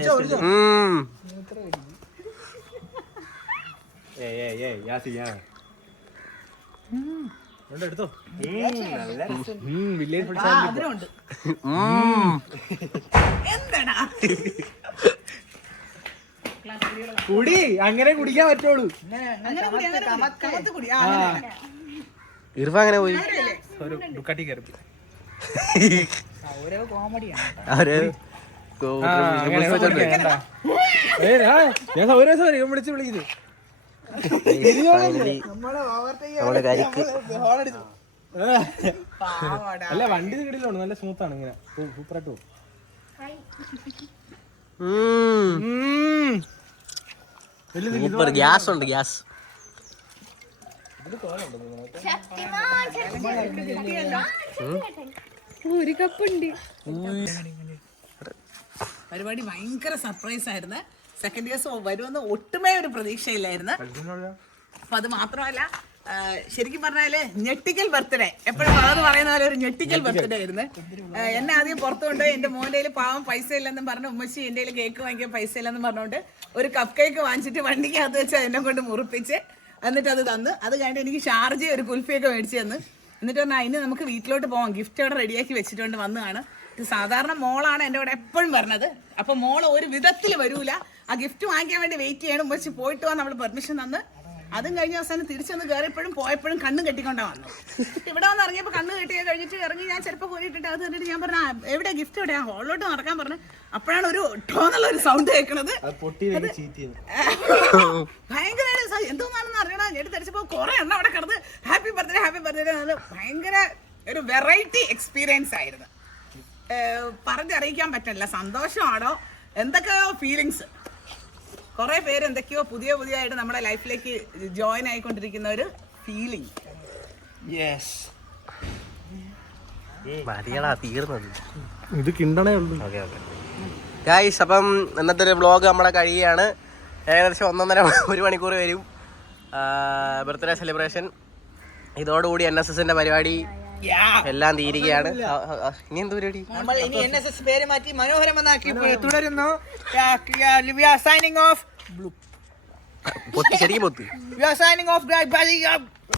എടുത്തോ. അതിലുണ്ട് എന്താടാ കുടി, അങ്ങനെ കുടിക്കാൻ പറ്റുള്ളൂ. അങ്ങനെ കുടി, അങ്ങനെ കമത്ത് കുടി. ഇർഫ അങ്ങനെ പോയി. ഒരു ഡുക്കാട്ടി കയറി ഓരോ കോമഡിയാണ്. ഞാൻ ഒരു ദിവസം വിളിച്ച് വിളിക്കുന്നത് അല്ല, വണ്ടി കിടിലാണ്, നല്ല സ്മൂത്താണ്, ഇങ്ങനെ സൂപ്പറായിട്ട് പോകും. ഗ്യാസ് ഉണ്ട്, ഗ്യാസ്. ഒരു കപ്പുണ്ട്. പരിപാടി ഭയങ്കര സർപ്രൈസ് ആയിരുന്നു. സെക്കൻഡ് ഇയേഴ്സ് വരുമെന്ന് ഒട്ടുമേ ഒരു പ്രതീക്ഷയില്ലായിരുന്നു. അപ്പൊ അത് മാത്രമല്ല, ശരിക്കും പറഞ്ഞാല് ഞെട്ടിക്കൽ ബർത്ത്ഡേ, എപ്പോഴും അത് പറയുന്ന പോലെ ഒരു ഞെട്ടിക്കൽ ബർത്ത്ഡേ ആയിരുന്നു. എന്നെ ആദ്യം പുറത്തു കൊണ്ടുപോയി എന്റെ മോന്റെ പാവം പൈസ ഇല്ലെന്നും പറഞ്ഞു, ഉമ്മച്ചി എന്റെ കേക്ക് വാങ്ങിക്കാൻ പൈസ ഇല്ലെന്നും പറഞ്ഞുകൊണ്ട് ഒരു കപ്പ് കേക്ക് വാങ്ങിച്ചിട്ട് വണ്ടിക്കകത്ത് വെച്ച് എന്നെ കൊണ്ട് മുറിപ്പിച്ച് എന്നിട്ട് അത് തന്നു. അത് കഴിഞ്ഞിട്ട് എനിക്ക് ഷാർജ ഒരു കുൽഫിയൊക്കെ മേടിച്ച് തന്നു. എന്നിട്ട് പറഞ്ഞാൽ അതിന് നമുക്ക് വീട്ടിലോട്ട് പോവാം, ഗിഫ്റ്റ് അവിടെ റെഡിയാക്കി വെച്ചിട്ടുണ്ട് വന്നതാണ്. ഇത് സാധാരണ മോളാണ് എൻ്റെ കൂടെ എപ്പോഴും പറഞ്ഞത്. അപ്പൊ മോള് ഒരു വിധത്തിൽ വരൂല, ആ ഗിഫ്റ്റ് വാങ്ങിക്കാൻ വേണ്ടി വെയിറ്റ് ചെയ്യണം. വെച്ച് പോയിട്ട് വന്ന് നമ്മൾ പെർമിഷൻ തന്ന് അതും കഴിഞ്ഞ അവസാനം തിരിച്ചൊന്ന് കയറിയപ്പോഴും പോയപ്പോഴും കണ്ണും കെട്ടിക്കൊണ്ടാ വന്നു. ഇവിടെ വന്ന് ഇറങ്ങിയപ്പോൾ കണ്ണ് കെട്ടി കഴിഞ്ഞിട്ട് ഇറങ്ങി ഞാൻ ചിലപ്പോൾ പോയിട്ടിട്ട് അത് കണ്ടിട്ട് ഞാൻ പറഞ്ഞ എവിടെ ഗിഫ്റ്റ് എവിടെയാ, ഹോളിലോട്ട് നടക്കാൻ പറഞ്ഞു. അപ്പോഴാണ് ഒരു ടോന്നുള്ള ഒരു സൗണ്ട് കേൾക്കണത്. ഭയങ്കര എന്തോന്നാണെന്ന് അറിയണം. ഞാൻ തിരിച്ചപ്പോ കുറെ എണ്ണം അവിടെ കിടന്ന് ഹാപ്പി ബർത്ത്ഡേ ഭയങ്കര ഒരു വെറൈറ്റി എക്സ്പീരിയൻസ് ആയിരുന്നു. പറഞ്ഞറിയിക്കാൻ പറ്റില്ല, സന്തോഷമാണോ എന്തൊക്കെയോ ഫീലിങ്സ്. കുറെ പേര് എന്തൊക്കെയോ പുതിയതായിട്ട് നമ്മുടെ ലൈഫിലേക്ക് ജോയിൻ ആയിക്കൊണ്ടിരിക്കുന്ന ഒരു ഫീലിംഗ്. ഇത് കിണ്ടണേ ഉള്ളൂ. ഗൈസ്, അപ്പം ഇന്നത്തെ ഒരു വ്ളോഗ് നമ്മുടെ കഴിയാണ്. ഏകദേശം 1.5 മണിക്കൂർ വരും ബർത്ത്ഡേ സെലിബ്രേഷൻ. ഇതോടുകൂടി NSSന്റെ പരിപാടി എല്ലാം തീരുകയാണ്. ഇനി എന്ത് പരിപാടി? നമ്മൾ ഇനി NSS പേര് മാറ്റി മനോഹരമെന്നാക്കി തുടരുന്നു. Signing off. ശരിക്കും പൊത്ത്. Signing off.